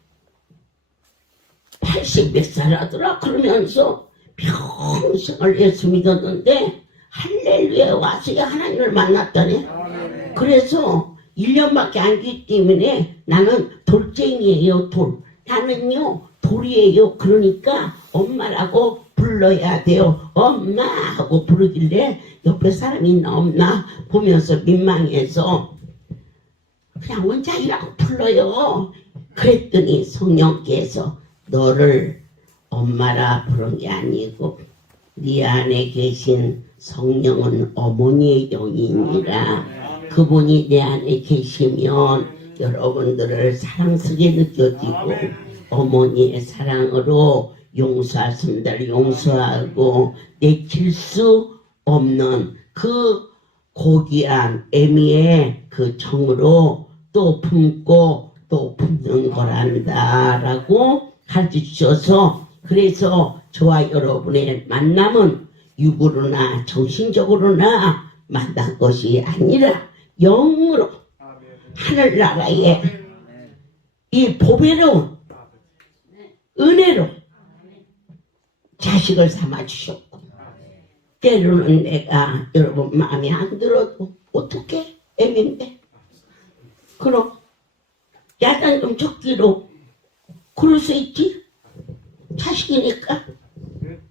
80 몇 살 하더라 그러면서 평생을 예수 믿었는데 할렐루야 와서야 하나님을 만났다네. 그래서 1년밖에 안 기 때문에 나는 돌쟁이에요. 돌. 나는요 돌이에요. 그러니까 엄마라고 불러야 돼요. 엄마 하고 부르길래 옆에 사람이 있나 없나 보면서 민망해서 그냥 원장이라고 불러요. 그랬더니 성령께서 너를 엄마라 부른 게 아니고 네 안에 계신 성령은 어머니의 영이니라. 그분이 내 안에 계시면 여러분들을 사랑스럽게 느껴지고 어머니의 사랑으로 용서하십니다. 용서하고 내칠 수 없는 그 고귀한 애미의 그 정으로 또 품고 또 품는 거란다 라고 가르쳐 주셔서 그래서 저와 여러분의 만남은 육으로나 정신적으로나 만난 것이 아니라 영으로 하늘나라에 이 보배로운 은혜로 자식을 삼아 주셨고 때로는 내가 여러분 마음에 안 들어도 어떻게 애민데 그럼 야단 좀 적기로 그럴 수 있지. 자식이니까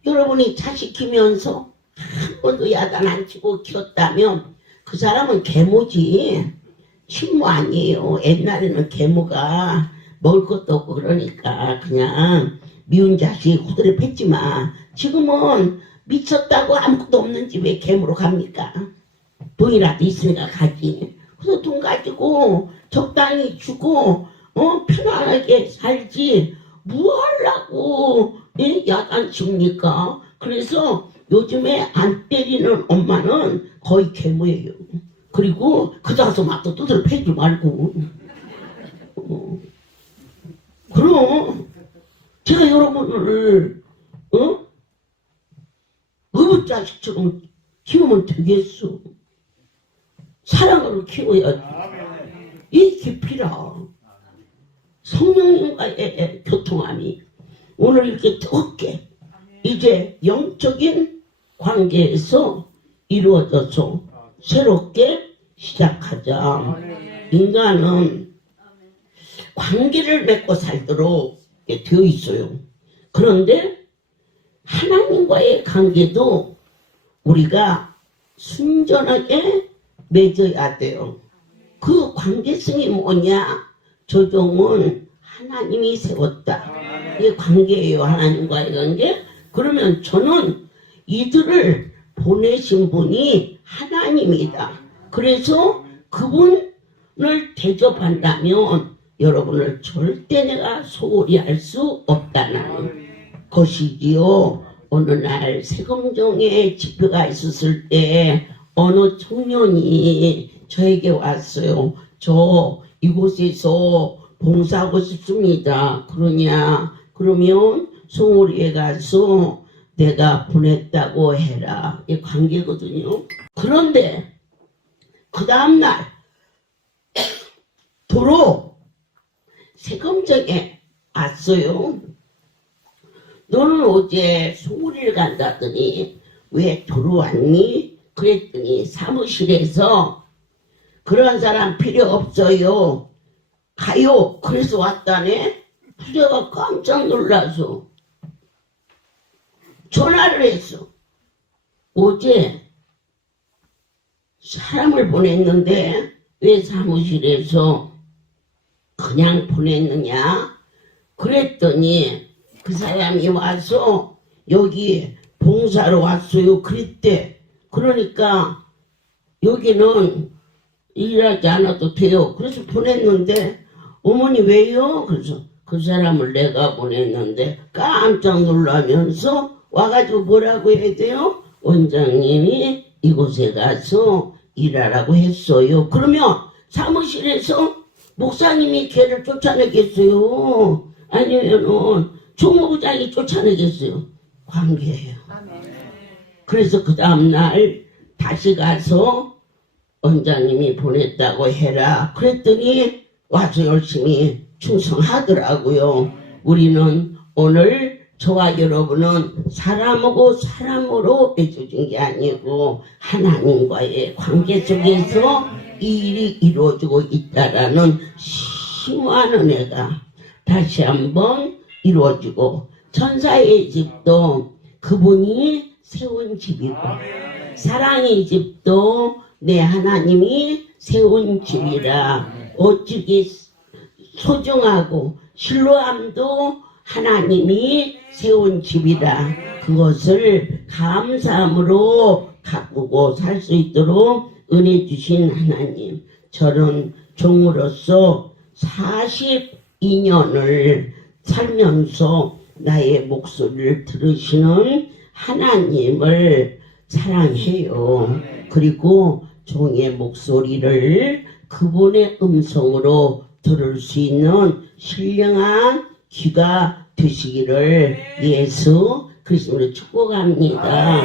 여러분이 자식 키면서 한 번도 야단 안 치고 키웠다면 그 사람은 계모지 친모 아니에요. 옛날에는 계모가 먹을 것도 없고 그러니까 그냥 미운 자식 후드를 팼지만 지금은 미쳤다고 아무것도 없는 집에 계모로 갑니까? 돈이라도 있으니까 가지. 그래서 돈 가지고 적당히 주고 편안하게 살지 뭐 하려고 야단 칩니까? 그래서 요즘에 안 때리는 엄마는 거의 계모예요. 그리고 그 자서 막 또 두드려 패지 말고 그럼 제가 여러분을 의붓자식처럼 키우면 되겠어. 사랑으로 키워야지. 이 깊이라 성령님과의 교통함이 오늘 이렇게 뜨겁게 이제 영적인 관계에서 이루어져서 새롭게 시작하자. 인간은 관계를 맺고 살도록 되어 있어요. 그런데 하나님과의 관계도 우리가 순전하게 맺어야 돼요. 그 관계성이 뭐냐? 조종은 하나님이 세웠다. 이게 관계예요. 하나님과의 관계. 그러면 저는 이들을 보내신 분이 하나님이다. 그래서 그분을 대접한다면 여러분을 절대 내가 소홀히 할 수 없다는 것이지요. 어느 날 세금정에 집회가 있었을 때 어느 청년이 저에게 왔어요. 저 이곳에서 봉사하고 싶습니다. 그러냐? 그러면 송오리에 가서 내가 보냈다고 해라. 이 관계거든요. 그런데 그 다음날 도로 세금정에 왔어요. 너는 어제 송오리를 간다더니 왜 도로 왔니? 그랬더니 사무실에서 그런 사람 필요 없어요. 가요. 그래서 왔다네. 내가 깜짝 놀라서 전화를 했어. 어제 사람을 보냈는데 왜 사무실에서 그냥 보냈느냐? 그랬더니 그 사람이 와서 여기 봉사로 왔어요. 그랬대. 그러니까 여기는 일하지 않아도 돼요. 그래서 보냈는데 어머니 왜요? 그래서 그 사람을 내가 보냈는데 깜짝 놀라면서 와가지고 뭐라고 해야 돼요? 원장님이 이곳에 가서 일하라고 했어요. 그러면 사무실에서 목사님이 걔를 쫓아내겠어요? 아니면은 총무부장이 쫓아내겠어요? 관계예요. 그래서 그 다음날 다시 가서 원장님이 보냈다고 해라. 그랬더니 와서 열심히 충성하더라고요. 우리는 오늘 저와 여러분은 사람하고 사람으로 맺어준 게 아니고 하나님과의 관계 속에서 이 일이 이루어지고 있다라는 심오한 은혜가 다시 한번 이루어지고 천사의 집도 그분이 세운 집이고 사랑의 집도 내 하나님이 세운 집이라 어찌기 소중하고 실로암도 하나님이 세운 집이라 그것을 감사함으로 가꾸고 살 수 있도록 은혜 주신 하나님, 저는 종으로서 42년을 살면서 나의 목소리를 들으시는 하나님을 사랑해요. 그리고 종의 목소리를 그분의 음성으로 들을 수 있는 신령한 귀가 되시기를 예수 그리스도로 축복합니다.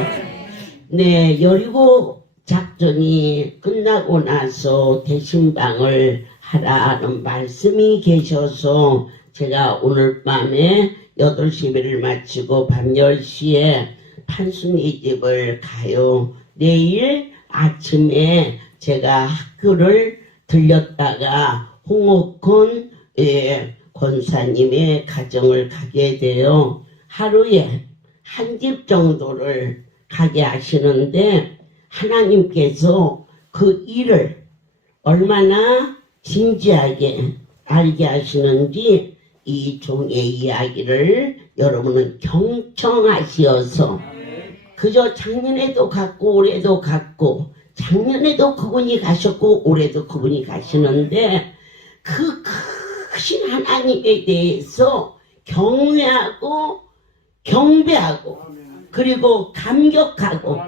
네, 여리고 작전이 끝나고 나서 대신방을 하라는 말씀이 계셔서 제가 오늘 밤에 8시 예배를 마치고 밤 10시에 판순이 집을 가요. 내일 아침에 제가 학교를 들렸다가 홍옥훈 권사님의 가정을 가게 돼요. 하루에 한 집 정도를 가게 하시는데 하나님께서 그 일을 얼마나 진지하게 알게 하시는지 이 종의 이야기를 여러분은 경청하시어서 그저 작년에도 갔고 올해도 갔고 작년에도 그분이 가셨고 올해도 그분이 가시는데 그 크신 하나님에 대해서 경외하고 경배하고 그리고 감격하고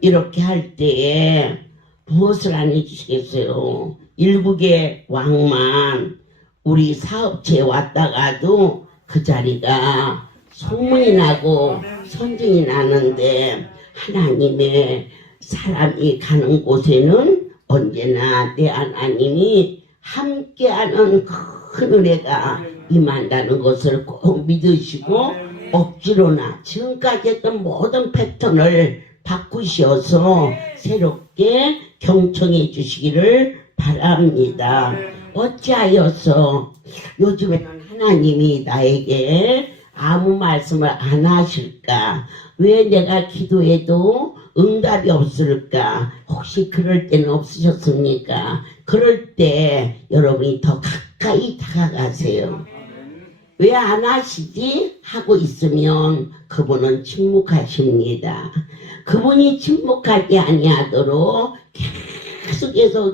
이렇게 할 때에 무엇을 안 해주시겠어요? 일국의 왕만 우리 사업체에 왔다가도 그 자리가 소문이 나고 선정이 나는데 하나님의 사람이 가는 곳에는 언제나 내 하나님이 함께하는 큰 은혜가 임한다는 것을 꼭 믿으시고 억지로나 지금까지 했던 모든 패턴을 바꾸셔서 새롭게 경청해 주시기를 바랍니다. 어찌하여서 요즘에는 하나님이 나에게 아무 말씀을 안 하실까? 왜 내가 기도해도 응답이 없을까? 혹시 그럴 때는 없으셨습니까? 그럴 때 여러분이 더 가까이 다가가세요. 왜 안 하시지? 하고 있으면 그분은 침묵하십니다. 그분이 침묵하지 아니하도록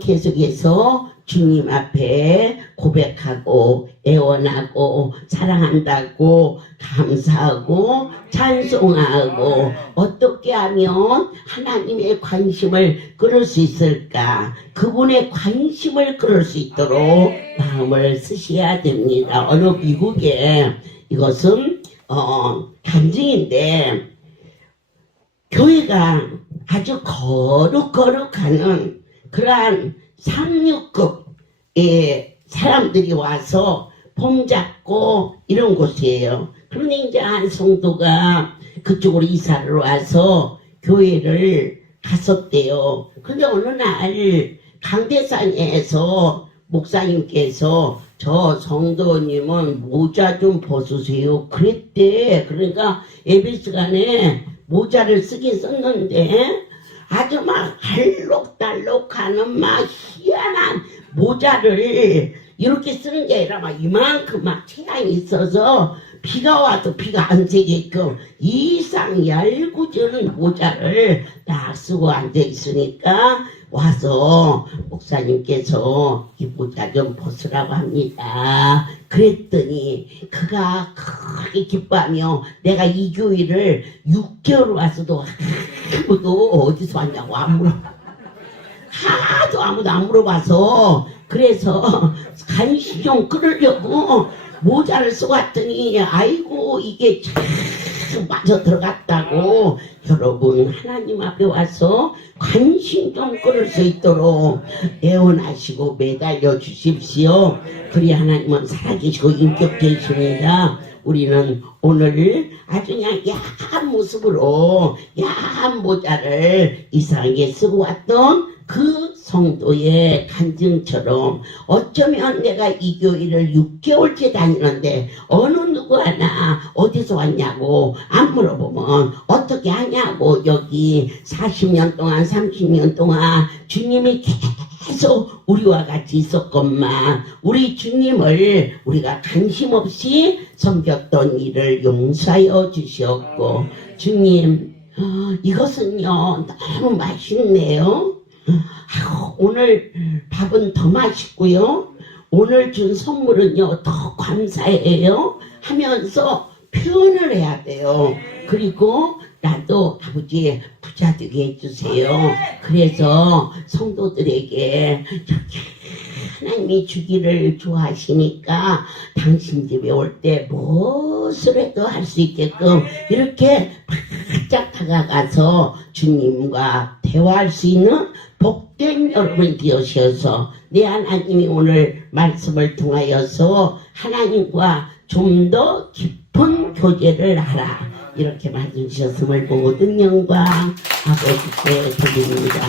계속해서 주님 앞에 고백하고 애원하고 사랑한다고 감사하고 찬송하고 어떻게 하면 하나님의 관심을 끌을 수 있을까? 그분의 관심을 끌을 수 있도록 마음을 쓰셔야 됩니다. 어느 미국에 이것은 간증인데 교회가 아주 거룩하는 그러한 상류급의 사람들이 와서 폼 잡고 이런 곳이에요. 그런데 이제 한 성도가 그쪽으로 이사를 와서 교회를 갔었대요. 근데 어느 날 강대상에서 목사님께서 저 성도님은 모자 좀 벗으세요 그랬대. 그러니까 예배 시간에 모자를 쓰긴 썼는데 아주 막 알록달록하는 막 희한한 모자를 이렇게 쓰는 게 아니라 막 이만큼 막 체향이 있어서 비가 와도 비가 안 새게끔 이상 얄궂은 모자를 딱 쓰고 앉아 있으니까 와서 목사님께서 이 모자 좀 벗으라고 합니다. 그랬더니 그가 크게 기뻐하며 내가 이 교회를 6개월 와서도 아무도 어디서 왔냐고 안 물어. 하도 아무도 안 물어봐서 그래서 간신히 좀 끌으려고 모자를 쓰고 왔더니 아이고 이게 참 맞아 들어갔다고. 여러분 하나님 앞에 와서 관심 좀 끌을 수 있도록 애원하시고 매달려 주십시오. 그리 하나님은 살아계시고 인격계십니다. 우리는 오늘 아주 그냥 야한 모습으로 야한 모자를 이상하게 쓰고 왔던 그 성도의 간증처럼 어쩌면 내가 이 교회를 6개월째 다니는데 어느 누구 하나 어디서 왔냐고 안 물어보면 어떻게 하냐고. 여기 40년 동안 30년 동안 주님이 계속 우리와 같이 있었건만 우리 주님을 우리가 관심 없이 섬겼던 일을 용서하여 주시었고 주님 이것은요 너무 맛있네요. 오늘 밥은 더 맛있고요. 오늘 준 선물은요 더 감사해요 하면서 표현을 해야 돼요. 그리고 나도 아버지 부자 되게 해주세요. 그래서 성도들에게 이렇게 하나님이 주기를 좋아하시니까 당신 집에 올 때 무엇을 해도 할 수 있게끔 이렇게 바짝 다가가서 주님과 대화할 수 있는 복된 여러분이 되어셔서 내 하나님이 오늘 말씀을 통하여서 하나님과 좀 더 깊은 교제를 하라 이렇게 말씀주셨음을 모든 영광 아버지께 드립니다.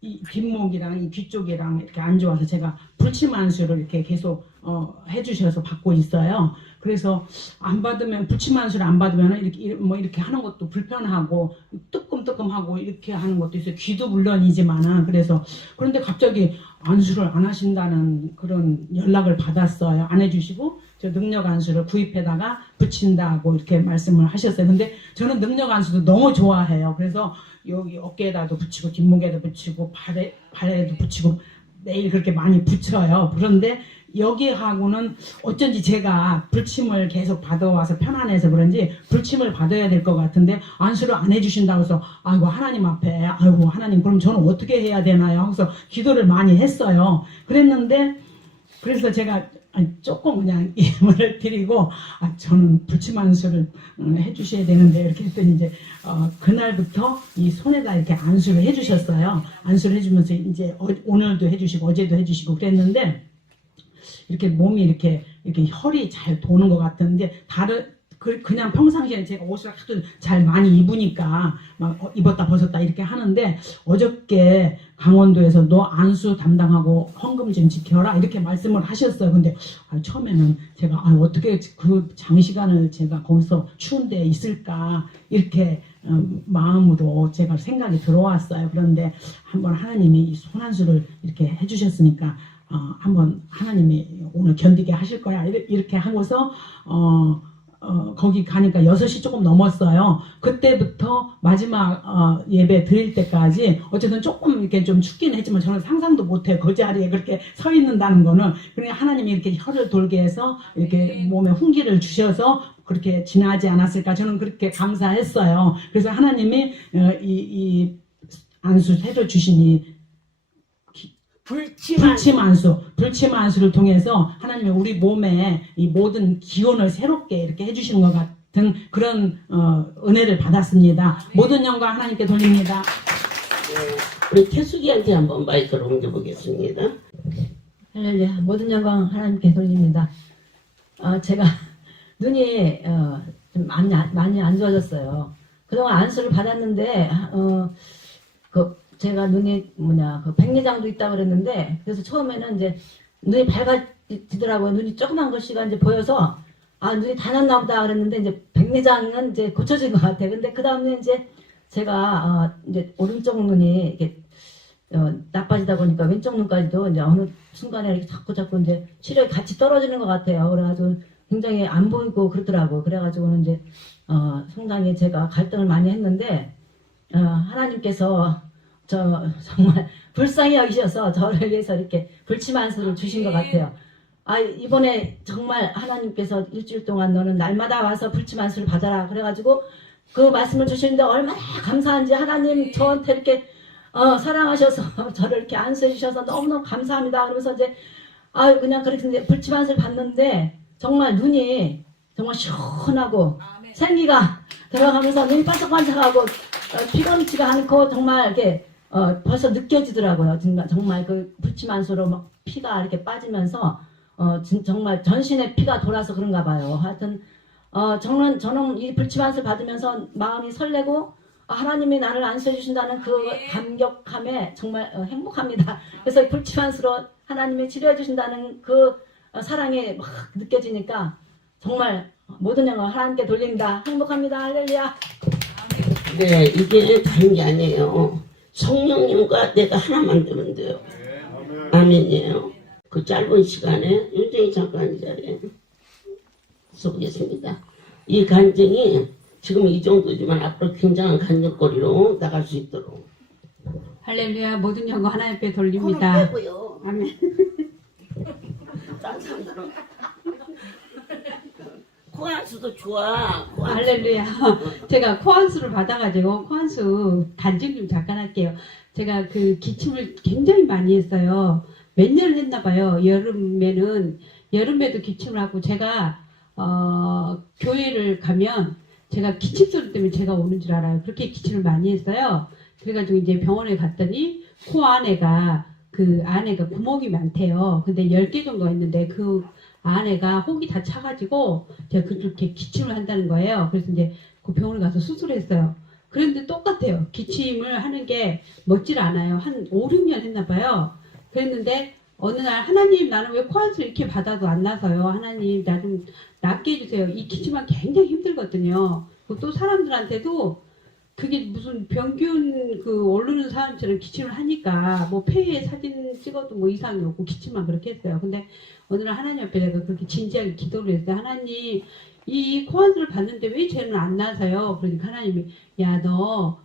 이 뒷목이랑 이 뒤쪽이랑 이렇게 안 좋아서 제가 불침안수를 이렇게 계속 해주셔서 받고 있어요. 그래서 안 받으면 불침안수를 안 받으면 이렇게 하는 것도 불편하고 뜨끔뜨끔하고 이렇게 하는 것도 있어요. 귀도 물론이지만은. 그래서 그런데 갑자기 안수를 안 하신다는 그런 연락을 받았어요. 안 해주시고 저 능력 안수를 구입해다가 붙인다고 이렇게 말씀을 하셨어요. 근데 저는 능력 안수도 너무 좋아해요. 그래서 여기 어깨에다도 붙이고 뒷목에도 붙이고 발에도 붙이고 매일 그렇게 많이 붙여요. 그런데 여기하고는 어쩐지 제가 불침을 계속 받아와서 편안해서 그런지 불침을 받아야 될 것 같은데 안수를 안 해주신다고 해서 아이고 하나님 앞에 아이고 하나님 그럼 저는 어떻게 해야 되나요? 그래서 기도를 많이 했어요. 그랬는데 그래서 제가 조금 그냥 예물을 드리고 저는 불침 안수를 해주셔야 되는데 이렇게 했더니 이제 그날부터 이 손에다 이렇게 안수를 해주셨어요. 안수를 해주면서 이제 오늘도 해주시고 어제도 해주시고 그랬는데 이렇게 몸이 이렇게 혈이 잘 도는 것 같은데 그냥 평상시에 제가 옷을 하도 잘 많이 입으니까 막 입었다 벗었다 이렇게 하는데 어저께 강원도에서 너 안수 담당하고 헌금 좀 지켜라 이렇게 말씀을 하셨어요. 근데 처음에는 제가 어떻게 그 장시간을 제가 거기서 추운 데 있을까 이렇게 마음으로 제가 생각이 들어왔어요. 그런데 한번 하나님이 이 손안수를 이렇게 해주셨으니까 한번 하나님이 오늘 견디게 하실 거야 이렇게 하고서 거기 가니까 6시 조금 넘었어요. 그때부터 마지막 예배 드릴 때까지 어쨌든 조금 이렇게 좀 춥긴 했지만 저는 상상도 못해요. 그 자리에 그렇게 서 있는다는 거는. 그러니까 하나님이 이렇게 혀를 돌게 해서 이렇게 몸에 훈기를 주셔서 그렇게 지나지 않았을까 저는 그렇게 감사했어요. 그래서 하나님이 이 안수 해줘 주시니 불침 안수를 통해서 하나님이 우리 몸에 이 모든 기운을 새롭게 이렇게 해주시는 것 같은 그런 은혜를 받았습니다. 모든 영광 하나님께 돌립니다. 우리 태숙이한테 한번 마이크를 옮겨보겠습니다. 할렐루야. 모든 영광 하나님께 돌립니다. 제가 눈이 좀 많이 안 좋아졌어요. 그동안 안수를 받았는데 제가 눈이 그 백내장도 있다 그랬는데 그래서 처음에는 이제 눈이 밝아지더라고요. 눈이 조그만 글씨가 이제 보여서 아 눈이 다 났나 보다 그랬는데 이제 백내장은 이제 고쳐진 것 같아요. 근데 그 다음에 이제 제가 이제 오른쪽 눈이 이렇게 나빠지다 보니까 왼쪽 눈까지도 이제 어느 순간에 이렇게 자꾸 이제 시력이 같이 떨어지는 것 같아요. 그래가지고 굉장히 안 보이고 그러더라고요. 그래가지고는 이제 상당히 제가 갈등을 많이 했는데 하나님께서 저 정말 불쌍히 여기셔서 저를 위해서 이렇게 불치만수를 주신 것 같아요. 이번에 정말 하나님께서 일주일 동안 너는 날마다 와서 불치만수를 받아라 그래가지고 그 말씀을 주시는데 얼마나 감사한지 하나님 저한테 이렇게 사랑하셔서 저를 이렇게 안수해 주셔서 너무너무 감사합니다. 그러면서 이제 그냥 그렇게 이제 불치만수를 받는데 정말 눈이 정말 시원하고 생기가 들어가면서 눈이 반짝반짝하고 피곤치가 않고 정말 이렇게 벌써 느껴지더라고요. 정말 그 불치만수로 막 피가 이렇게 빠지면서 정말 전신에 피가 돌아서 그런가 봐요. 하여튼 저는 이 불치만수를 받으면서 마음이 설레고 하나님이 나를 안수해 주신다는 그 감격함에 정말 행복합니다. 그래서 불치만수로 하나님이 치료해 주신다는 그 사랑이 막 느껴지니까 정말 모든 영광 하나님께 돌립니다. 행복합니다. 할렐루야. 네, 이게 다른 게 아니에요. 성령님과 내가 하나만 되면 돼요. 아멘이에요. 그 짧은 시간에 굉장히 잠깐 이 자리에 써보겠습니다. 이 간증이 지금 이 정도지만 앞으로 굉장한 간증거리로 나갈 수 있도록. 할렐루야. 모든 영광 하나님께 돌립니다. 코는 빼고요. 아멘. 딴 사람들은 코안수도 좋아. 할렐루야. 제가 코안수를 받아가지고 코안수 간증 좀 잠깐 할게요. 제가 그 기침을 굉장히 많이 했어요. 몇 년을 했나 봐요. 여름에도 기침을 하고 제가 교회를 가면 제가 기침 소리 때문에 제가 오는 줄 알아요. 그렇게 기침을 많이 했어요. 그래가지고 이제 병원에 갔더니 코 안에가 구멍이 많대요. 근데 10개 정도가 있는데 그 안에가 혹이 다 차가지고 제가 그렇게 기침을 한다는 거예요. 그래서 이제 그 병원에 가서 수술했어요. 그런데 똑같아요. 기침을 하는 게 멋질 않아요. 한 5, 6년 했나 봐요. 그랬는데 어느 날 하나님 나는 왜 코안수를 이렇게 받아도 안 나서요. 하나님 나 좀 낫게 해주세요. 이 기침하기 굉장히 힘들거든요. 또 사람들한테도 그게 무슨 병균 오르는 사람처럼 기침을 하니까 뭐 폐에 사진 찍어도 뭐 이상이 없고 기침만 그렇게 했어요. 근데 어느 날 하나님 앞에 내가 그렇게 진지하게 기도를 했어요. 하나님 이 코안수를 받는데 왜 쟤는 안 나서요? 그러니까 하나님이 야 너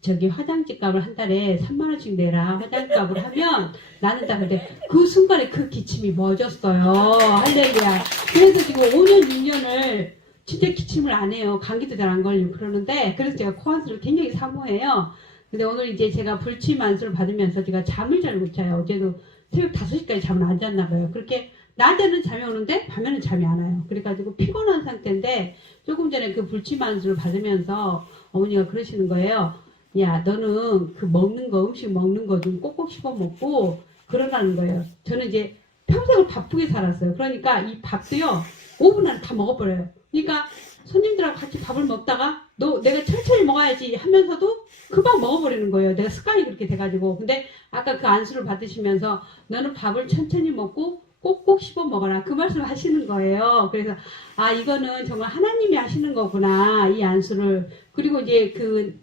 저기 화장지 값을 한 달에 3만 원씩 내라. 화장지 값을 하면 나는 다 근데 그 순간에 그 기침이 멎었어요. 할렐루야. 그래서 지금 5년 6년을 진짜 기침을 안 해요. 감기도 잘 안 걸리고 그러는데 그래서 제가 코안수를 굉장히 사모해요. 근데 오늘 이제 제가 불치만수를 받으면서 제가 잠을 잘 못 자요. 어제도 새벽 5시까지 잠을 안 잤나 봐요. 그렇게 낮에는 잠이 오는데 밤에는 잠이 안 와요. 그래가지고 피곤한 상태인데 조금 전에 그 불치만수를 받으면서 어머니가 그러시는 거예요. 야 너는 음식 먹는 거 좀 꼭꼭 씹어 먹고 그러라는 거예요. 저는 이제 평생을 바쁘게 살았어요. 그러니까 이 밥도요 5분 안에 다 먹어버려요. 그러니까 손님들하고 같이 밥을 먹다가 내가 천천히 먹어야지 하면서도 금방 먹어버리는 거예요. 내가 습관이 그렇게 돼가지고. 근데 아까 그 안수를 받으시면서 너는 밥을 천천히 먹고 꼭꼭 씹어 먹어라. 그 말씀을 하시는 거예요. 그래서 이거는 정말 하나님이 하시는 거구나. 이 안수를. 그리고 이제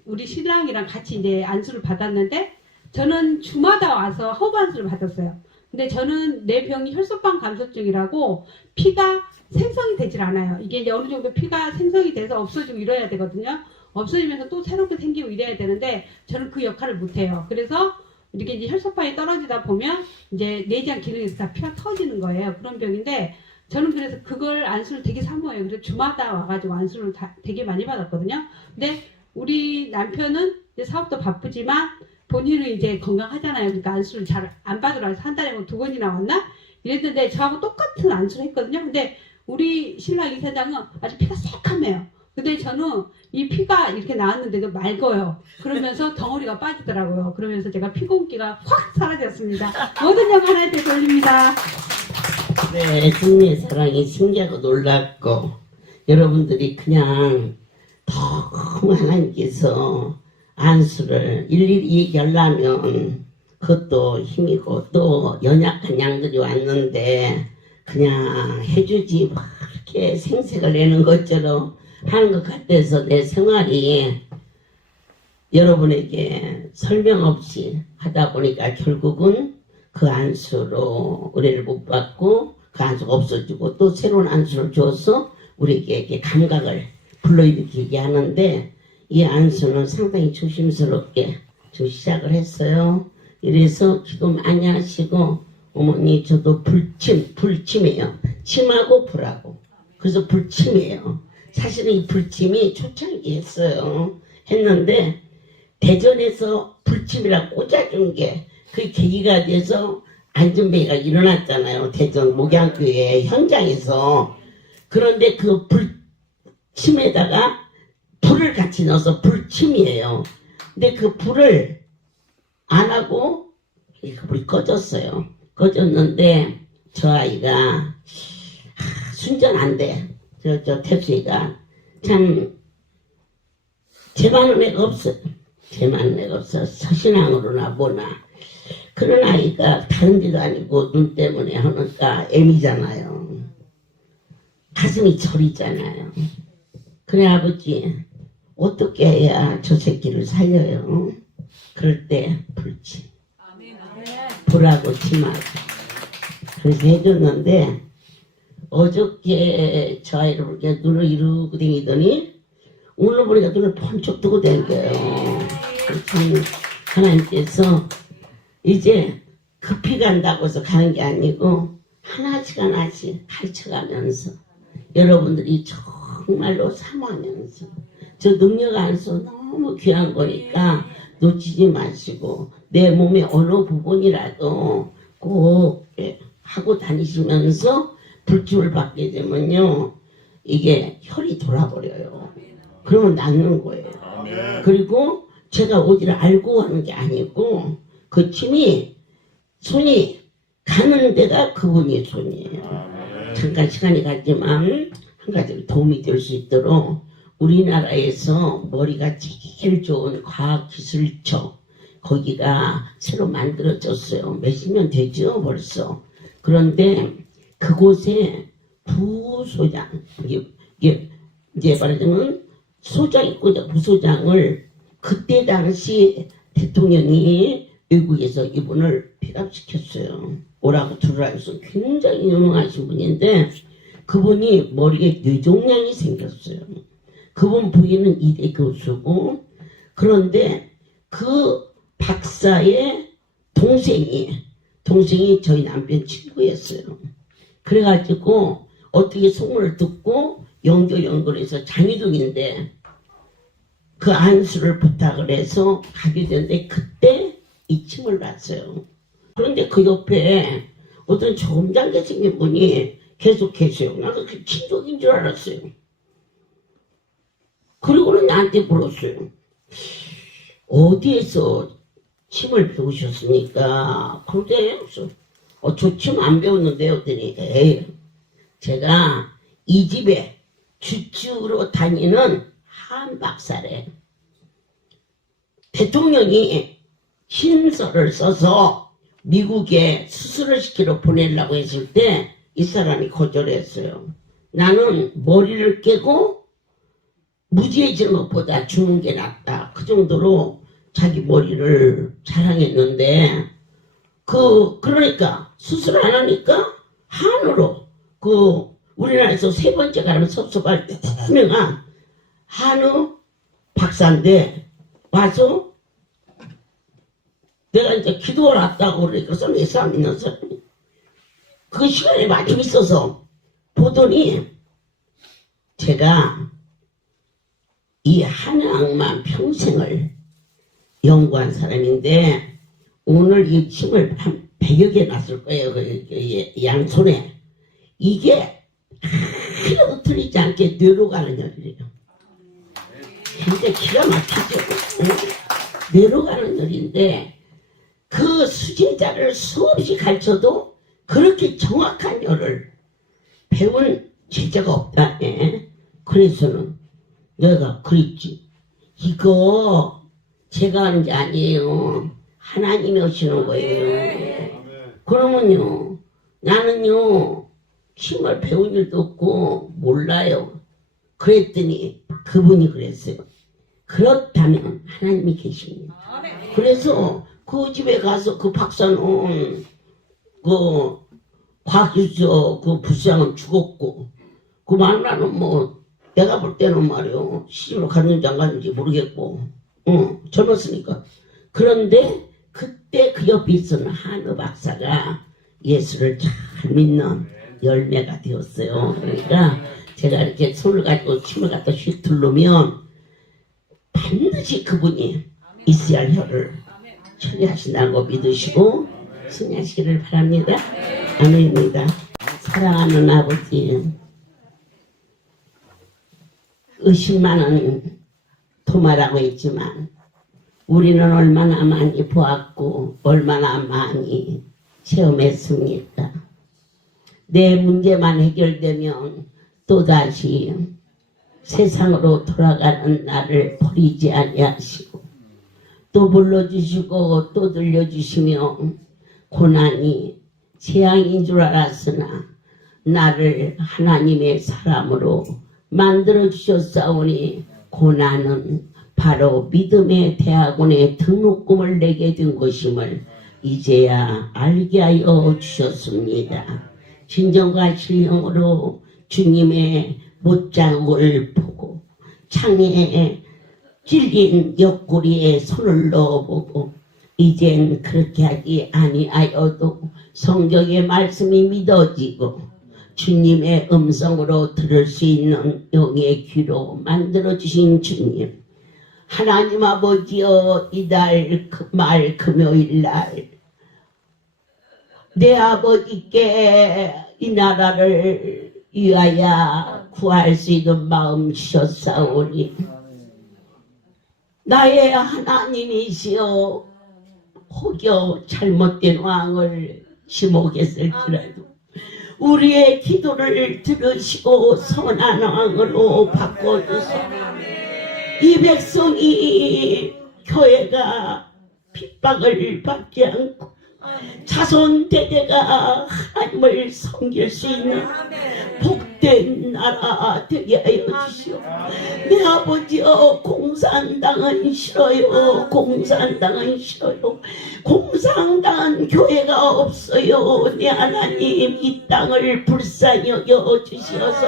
우리 신랑이랑 같이 이제 안수를 받았는데 저는 주마다 와서 허브 안수를 받았어요. 근데 저는 내 병이 혈소판 감소증이라고 피가 생성이 되질 않아요. 이게 이제 어느 정도 피가 생성이 돼서 없어지고 이래야 되거든요. 없어지면서 또 새롭게 생기고 이래야 되는데 저는 그 역할을 못해요. 그래서 이렇게 이제 혈소판이 떨어지다 보면 이제 내장 기능에서 다 피가 터지는 거예요. 그런 병인데 저는 그래서 그걸 안수를 되게 사모해요. 그래서 주마다 와가지고 안수를 되게 많이 받았거든요. 근데 우리 남편은 이제 사업도 바쁘지만 본인은 이제 건강하잖아요. 그러니까 안수를 잘 안 받으러 와서 한 달에 뭐 2번이나 왔나? 이랬는데 저하고 똑같은 안수를 했거든요. 근데 우리 신랑 이사장은 아주 피가 새카매요. 근데 저는 이 피가 이렇게 나왔는데도 맑아요. 그러면서 덩어리가 빠지더라고요. 그러면서 제가 피곤기가 확 사라졌습니다. 모든 영광 하나님께 돌립니다. 네, 주님의 사랑이 신기하고 놀랍고 여러분들이 그냥 너무 하나님께서 안수를 일일이 얘기하려면 그것도 힘이고 또 연약한 양들이 왔는데 그냥 해주지 막 이렇게 생색을 내는 것처럼 하는 것 같아서 내 생활이 여러분에게 설명 없이 하다 보니까 결국은 그 안수로 의뢰를 못 받고 그 안수가 없어지고 또 새로운 안수를 줘서 우리에게 이렇게 감각을 불러일으키게 하는데 이 안수는 상당히 조심스럽게 좀 시작을 했어요. 이래서 기도 많이 하시고 어머니 저도 불침이에요. 침하고 불하고. 그래서 불침이에요. 사실은 이 불침이 초창기였어요. 했는데 대전에서 불침이라고 꽂아준 게 그 계기가 돼서 안전뱅이가 일어났잖아요. 대전 목양교회 현장에서. 그런데 그 불침에다가 불을 같이 넣어서 불침이에요. 근데 그 불을 안 하고 불이 꺼졌어요. 꺼졌는데 저 아이가 순전 안 돼. 저 태수이가 참 제 많은 애가 없어요. 제 많은 애가 없어. 서신앙으로나 뭐나. 그런 아이가 다른 데도 아니고 눈 때문에 하니까 애미잖아요. 가슴이 저리잖아요. 그래 아버지 어떻게 해야 저 새끼를 살려요? 그럴 때 불침. 불하고 침하고. 그래서 해줬는데 어저께 저 아이를 보니까 눈을 이루고 다니더니 오늘 보니까 눈을 번쩍 뜨고 다녀요. 참 하나님께서 이제 급히 간다고 해서 가는 게 아니고 하나씩 가르쳐가면서 여러분들이 정말로 사모하면서 저 능력 안에서 너무 귀한 거니까 놓치지 마시고 내 몸의 어느 부분이라도 꼭 하고 다니시면서 불침을 받게 되면요 이게 혈이 돌아버려요. 그러면 낫는 거예요. 그리고 제가 어디를 알고 하는 게 아니고 그 침이 손이 가는 데가 그분의 손이에요. 잠깐 시간이 가지만 한 가지 도움이 될 수 있도록 우리나라에서 머리가 제일 좋은 과학기술청 거기가 새로 만들어졌어요. 몇십 년 되죠 벌써. 그런데 그곳에 부소장 이게 이제 말하자면 소장 있고 부소장을 그때 당시 대통령이 외국에서 이분을 픽업시켰어요. 오라고 들으라 해서 굉장히 유명하신 분인데 그분이 머리에 뇌종양이 생겼어요. 그분 부인은 이대 교수고 그런데 그 박사의 동생이 저희 남편 친구였어요. 그래가지고 어떻게 소문을 듣고 연결해서 장희동인데 그 안수를 부탁을 해서 가게 됐는데 그때 이 침을 봤어요. 그런데 그 옆에 어떤 점잖게 생긴 분이 계속 계세요. 나도 그 친족인 줄 알았어요. 그리고는 나한테 물었어요. 어디에서 침을 배우셨습니까? 그런데 저 침 안 배웠는데요. 그랬더니 에이, 제가 이 집에 주축으로 다니는 한 박사래. 대통령이 신서를 써서 미국에 수술을 시키러 보내려고 했을 때 이 사람이 거절했어요. 나는 머리를 깨고 무지해지는 것보다 죽는 게 낫다. 그 정도로 자기 머리를 자랑했는데 그러니까 수술 안 하니까 한우로 우리나라에서 세 번째 가는 섭섭할 때 유명한 한우 박사인데 와서 내가 이제 기도를 왔다고 그러니까 내 사람 있는 사람이 그 시간에 마침 있어서 보더니 제가 이 한양만 평생을 연구한 사람인데 오늘 이 침을 한 100여 개 났을 거예요. 양손에. 이게 하나도 틀리지 않게 뇌로 가는 열이래요. 굉장히 기가 막히죠. 뇌로 가는 열인데 그 수진자를 수없이 가르쳐도 그렇게 정확한 열을 배운 제자가 없다. 그래서는 내가 그랬지. 이거 제가 하는 게 아니에요. 하나님이 오시는 거예요. 그러면요, 나는요, 정말 배운 일도 없고 몰라요. 그랬더니 그분이 그랬어요. 그렇다면 하나님이 계십니다. 그래서 그 집에 가서 그 박사는 그 과학기술 그 부장은 죽었고 그 마누라는 뭐 내가 볼 때는 말이요 시집으로 갔는지 안 갔는지 모르겠고 젊었으니까. 그런데 그때 그 옆에 있었는 한우 박사가 예수를 잘 믿는 열매가 되었어요. 그러니까 제가 이렇게 손을 가지고 침을 갖다 휘두르면 반드시 그분이 있어야 할 혀를 처리하신다는 거 믿으시고 승리하시기를 바랍니다. 아멘입니다. 사랑하는 아버지, 의식만은 도마라고 했지만 우리는 얼마나 많이 보았고 얼마나 많이 체험했습니까? 내 문제만 해결되면 또다시 세상으로 돌아가는 나를 버리지 아니하시고 또 불러주시고 또 들려주시며 고난이 재앙인 줄 알았으나 나를 하나님의 사람으로 만들어 주셨사오니 고난은 바로 믿음의 대학원에 등록금을 내게 된 것임을 이제야 알게 하여 주셨습니다. 진정과 신령으로 주님의 못자국을 보고 창에 찔린 옆구리에 손을 넣어보고 이젠 그렇게 하지 아니하여도 성경의 말씀이 믿어지고 주님의 음성으로 들을 수 있는 영의 귀로 만들어주신 주님, 하나님 아버지여, 이달 말 금요일날 내 아버지께 이 나라를 위하여 구할 수 있는 마음 주셨사오니 나의 하나님이시여, 혹여 잘못된 왕을 지목했을지라도 우리의 기도를 들으시고 선한 왕으로 바꿔주소서. 이 백성이 교회가 핍박을 받지 않고 자손 대대가 하나님을 섬길 수 있는 복된 나라 되게 하여 주시오. 내 아버지여, 공산당은 싫어요. 공산당은 싫어요. 공산당은 교회가 없어요. 내 하나님, 이 땅을 불쌍히 여겨 주시어서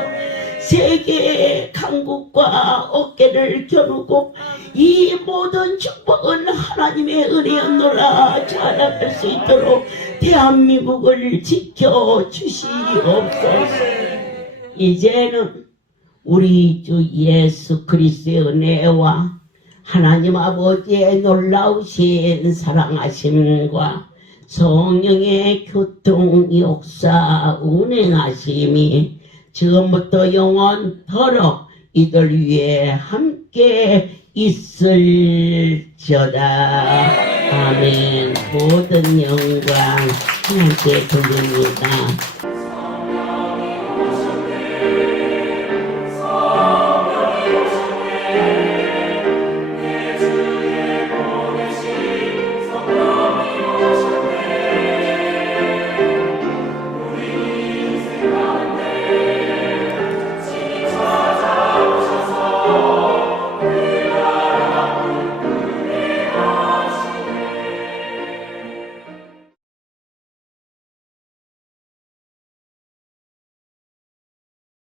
세계 강국과 어깨를 겨누고 이 모든 축복은 하나님의 은혜였노라 자랑할 수 있도록 대한민국을 지켜주시옵소서. 이제는 우리 주 예수 그리스도의 은혜와 하나님 아버지의 놀라우신 사랑하심과 성령의 교통 역사 운행하심이 지금부터 영원토록 이들 위에 함께 있을지어다. 아멘. 모든 영광 하나님께 돌립니다.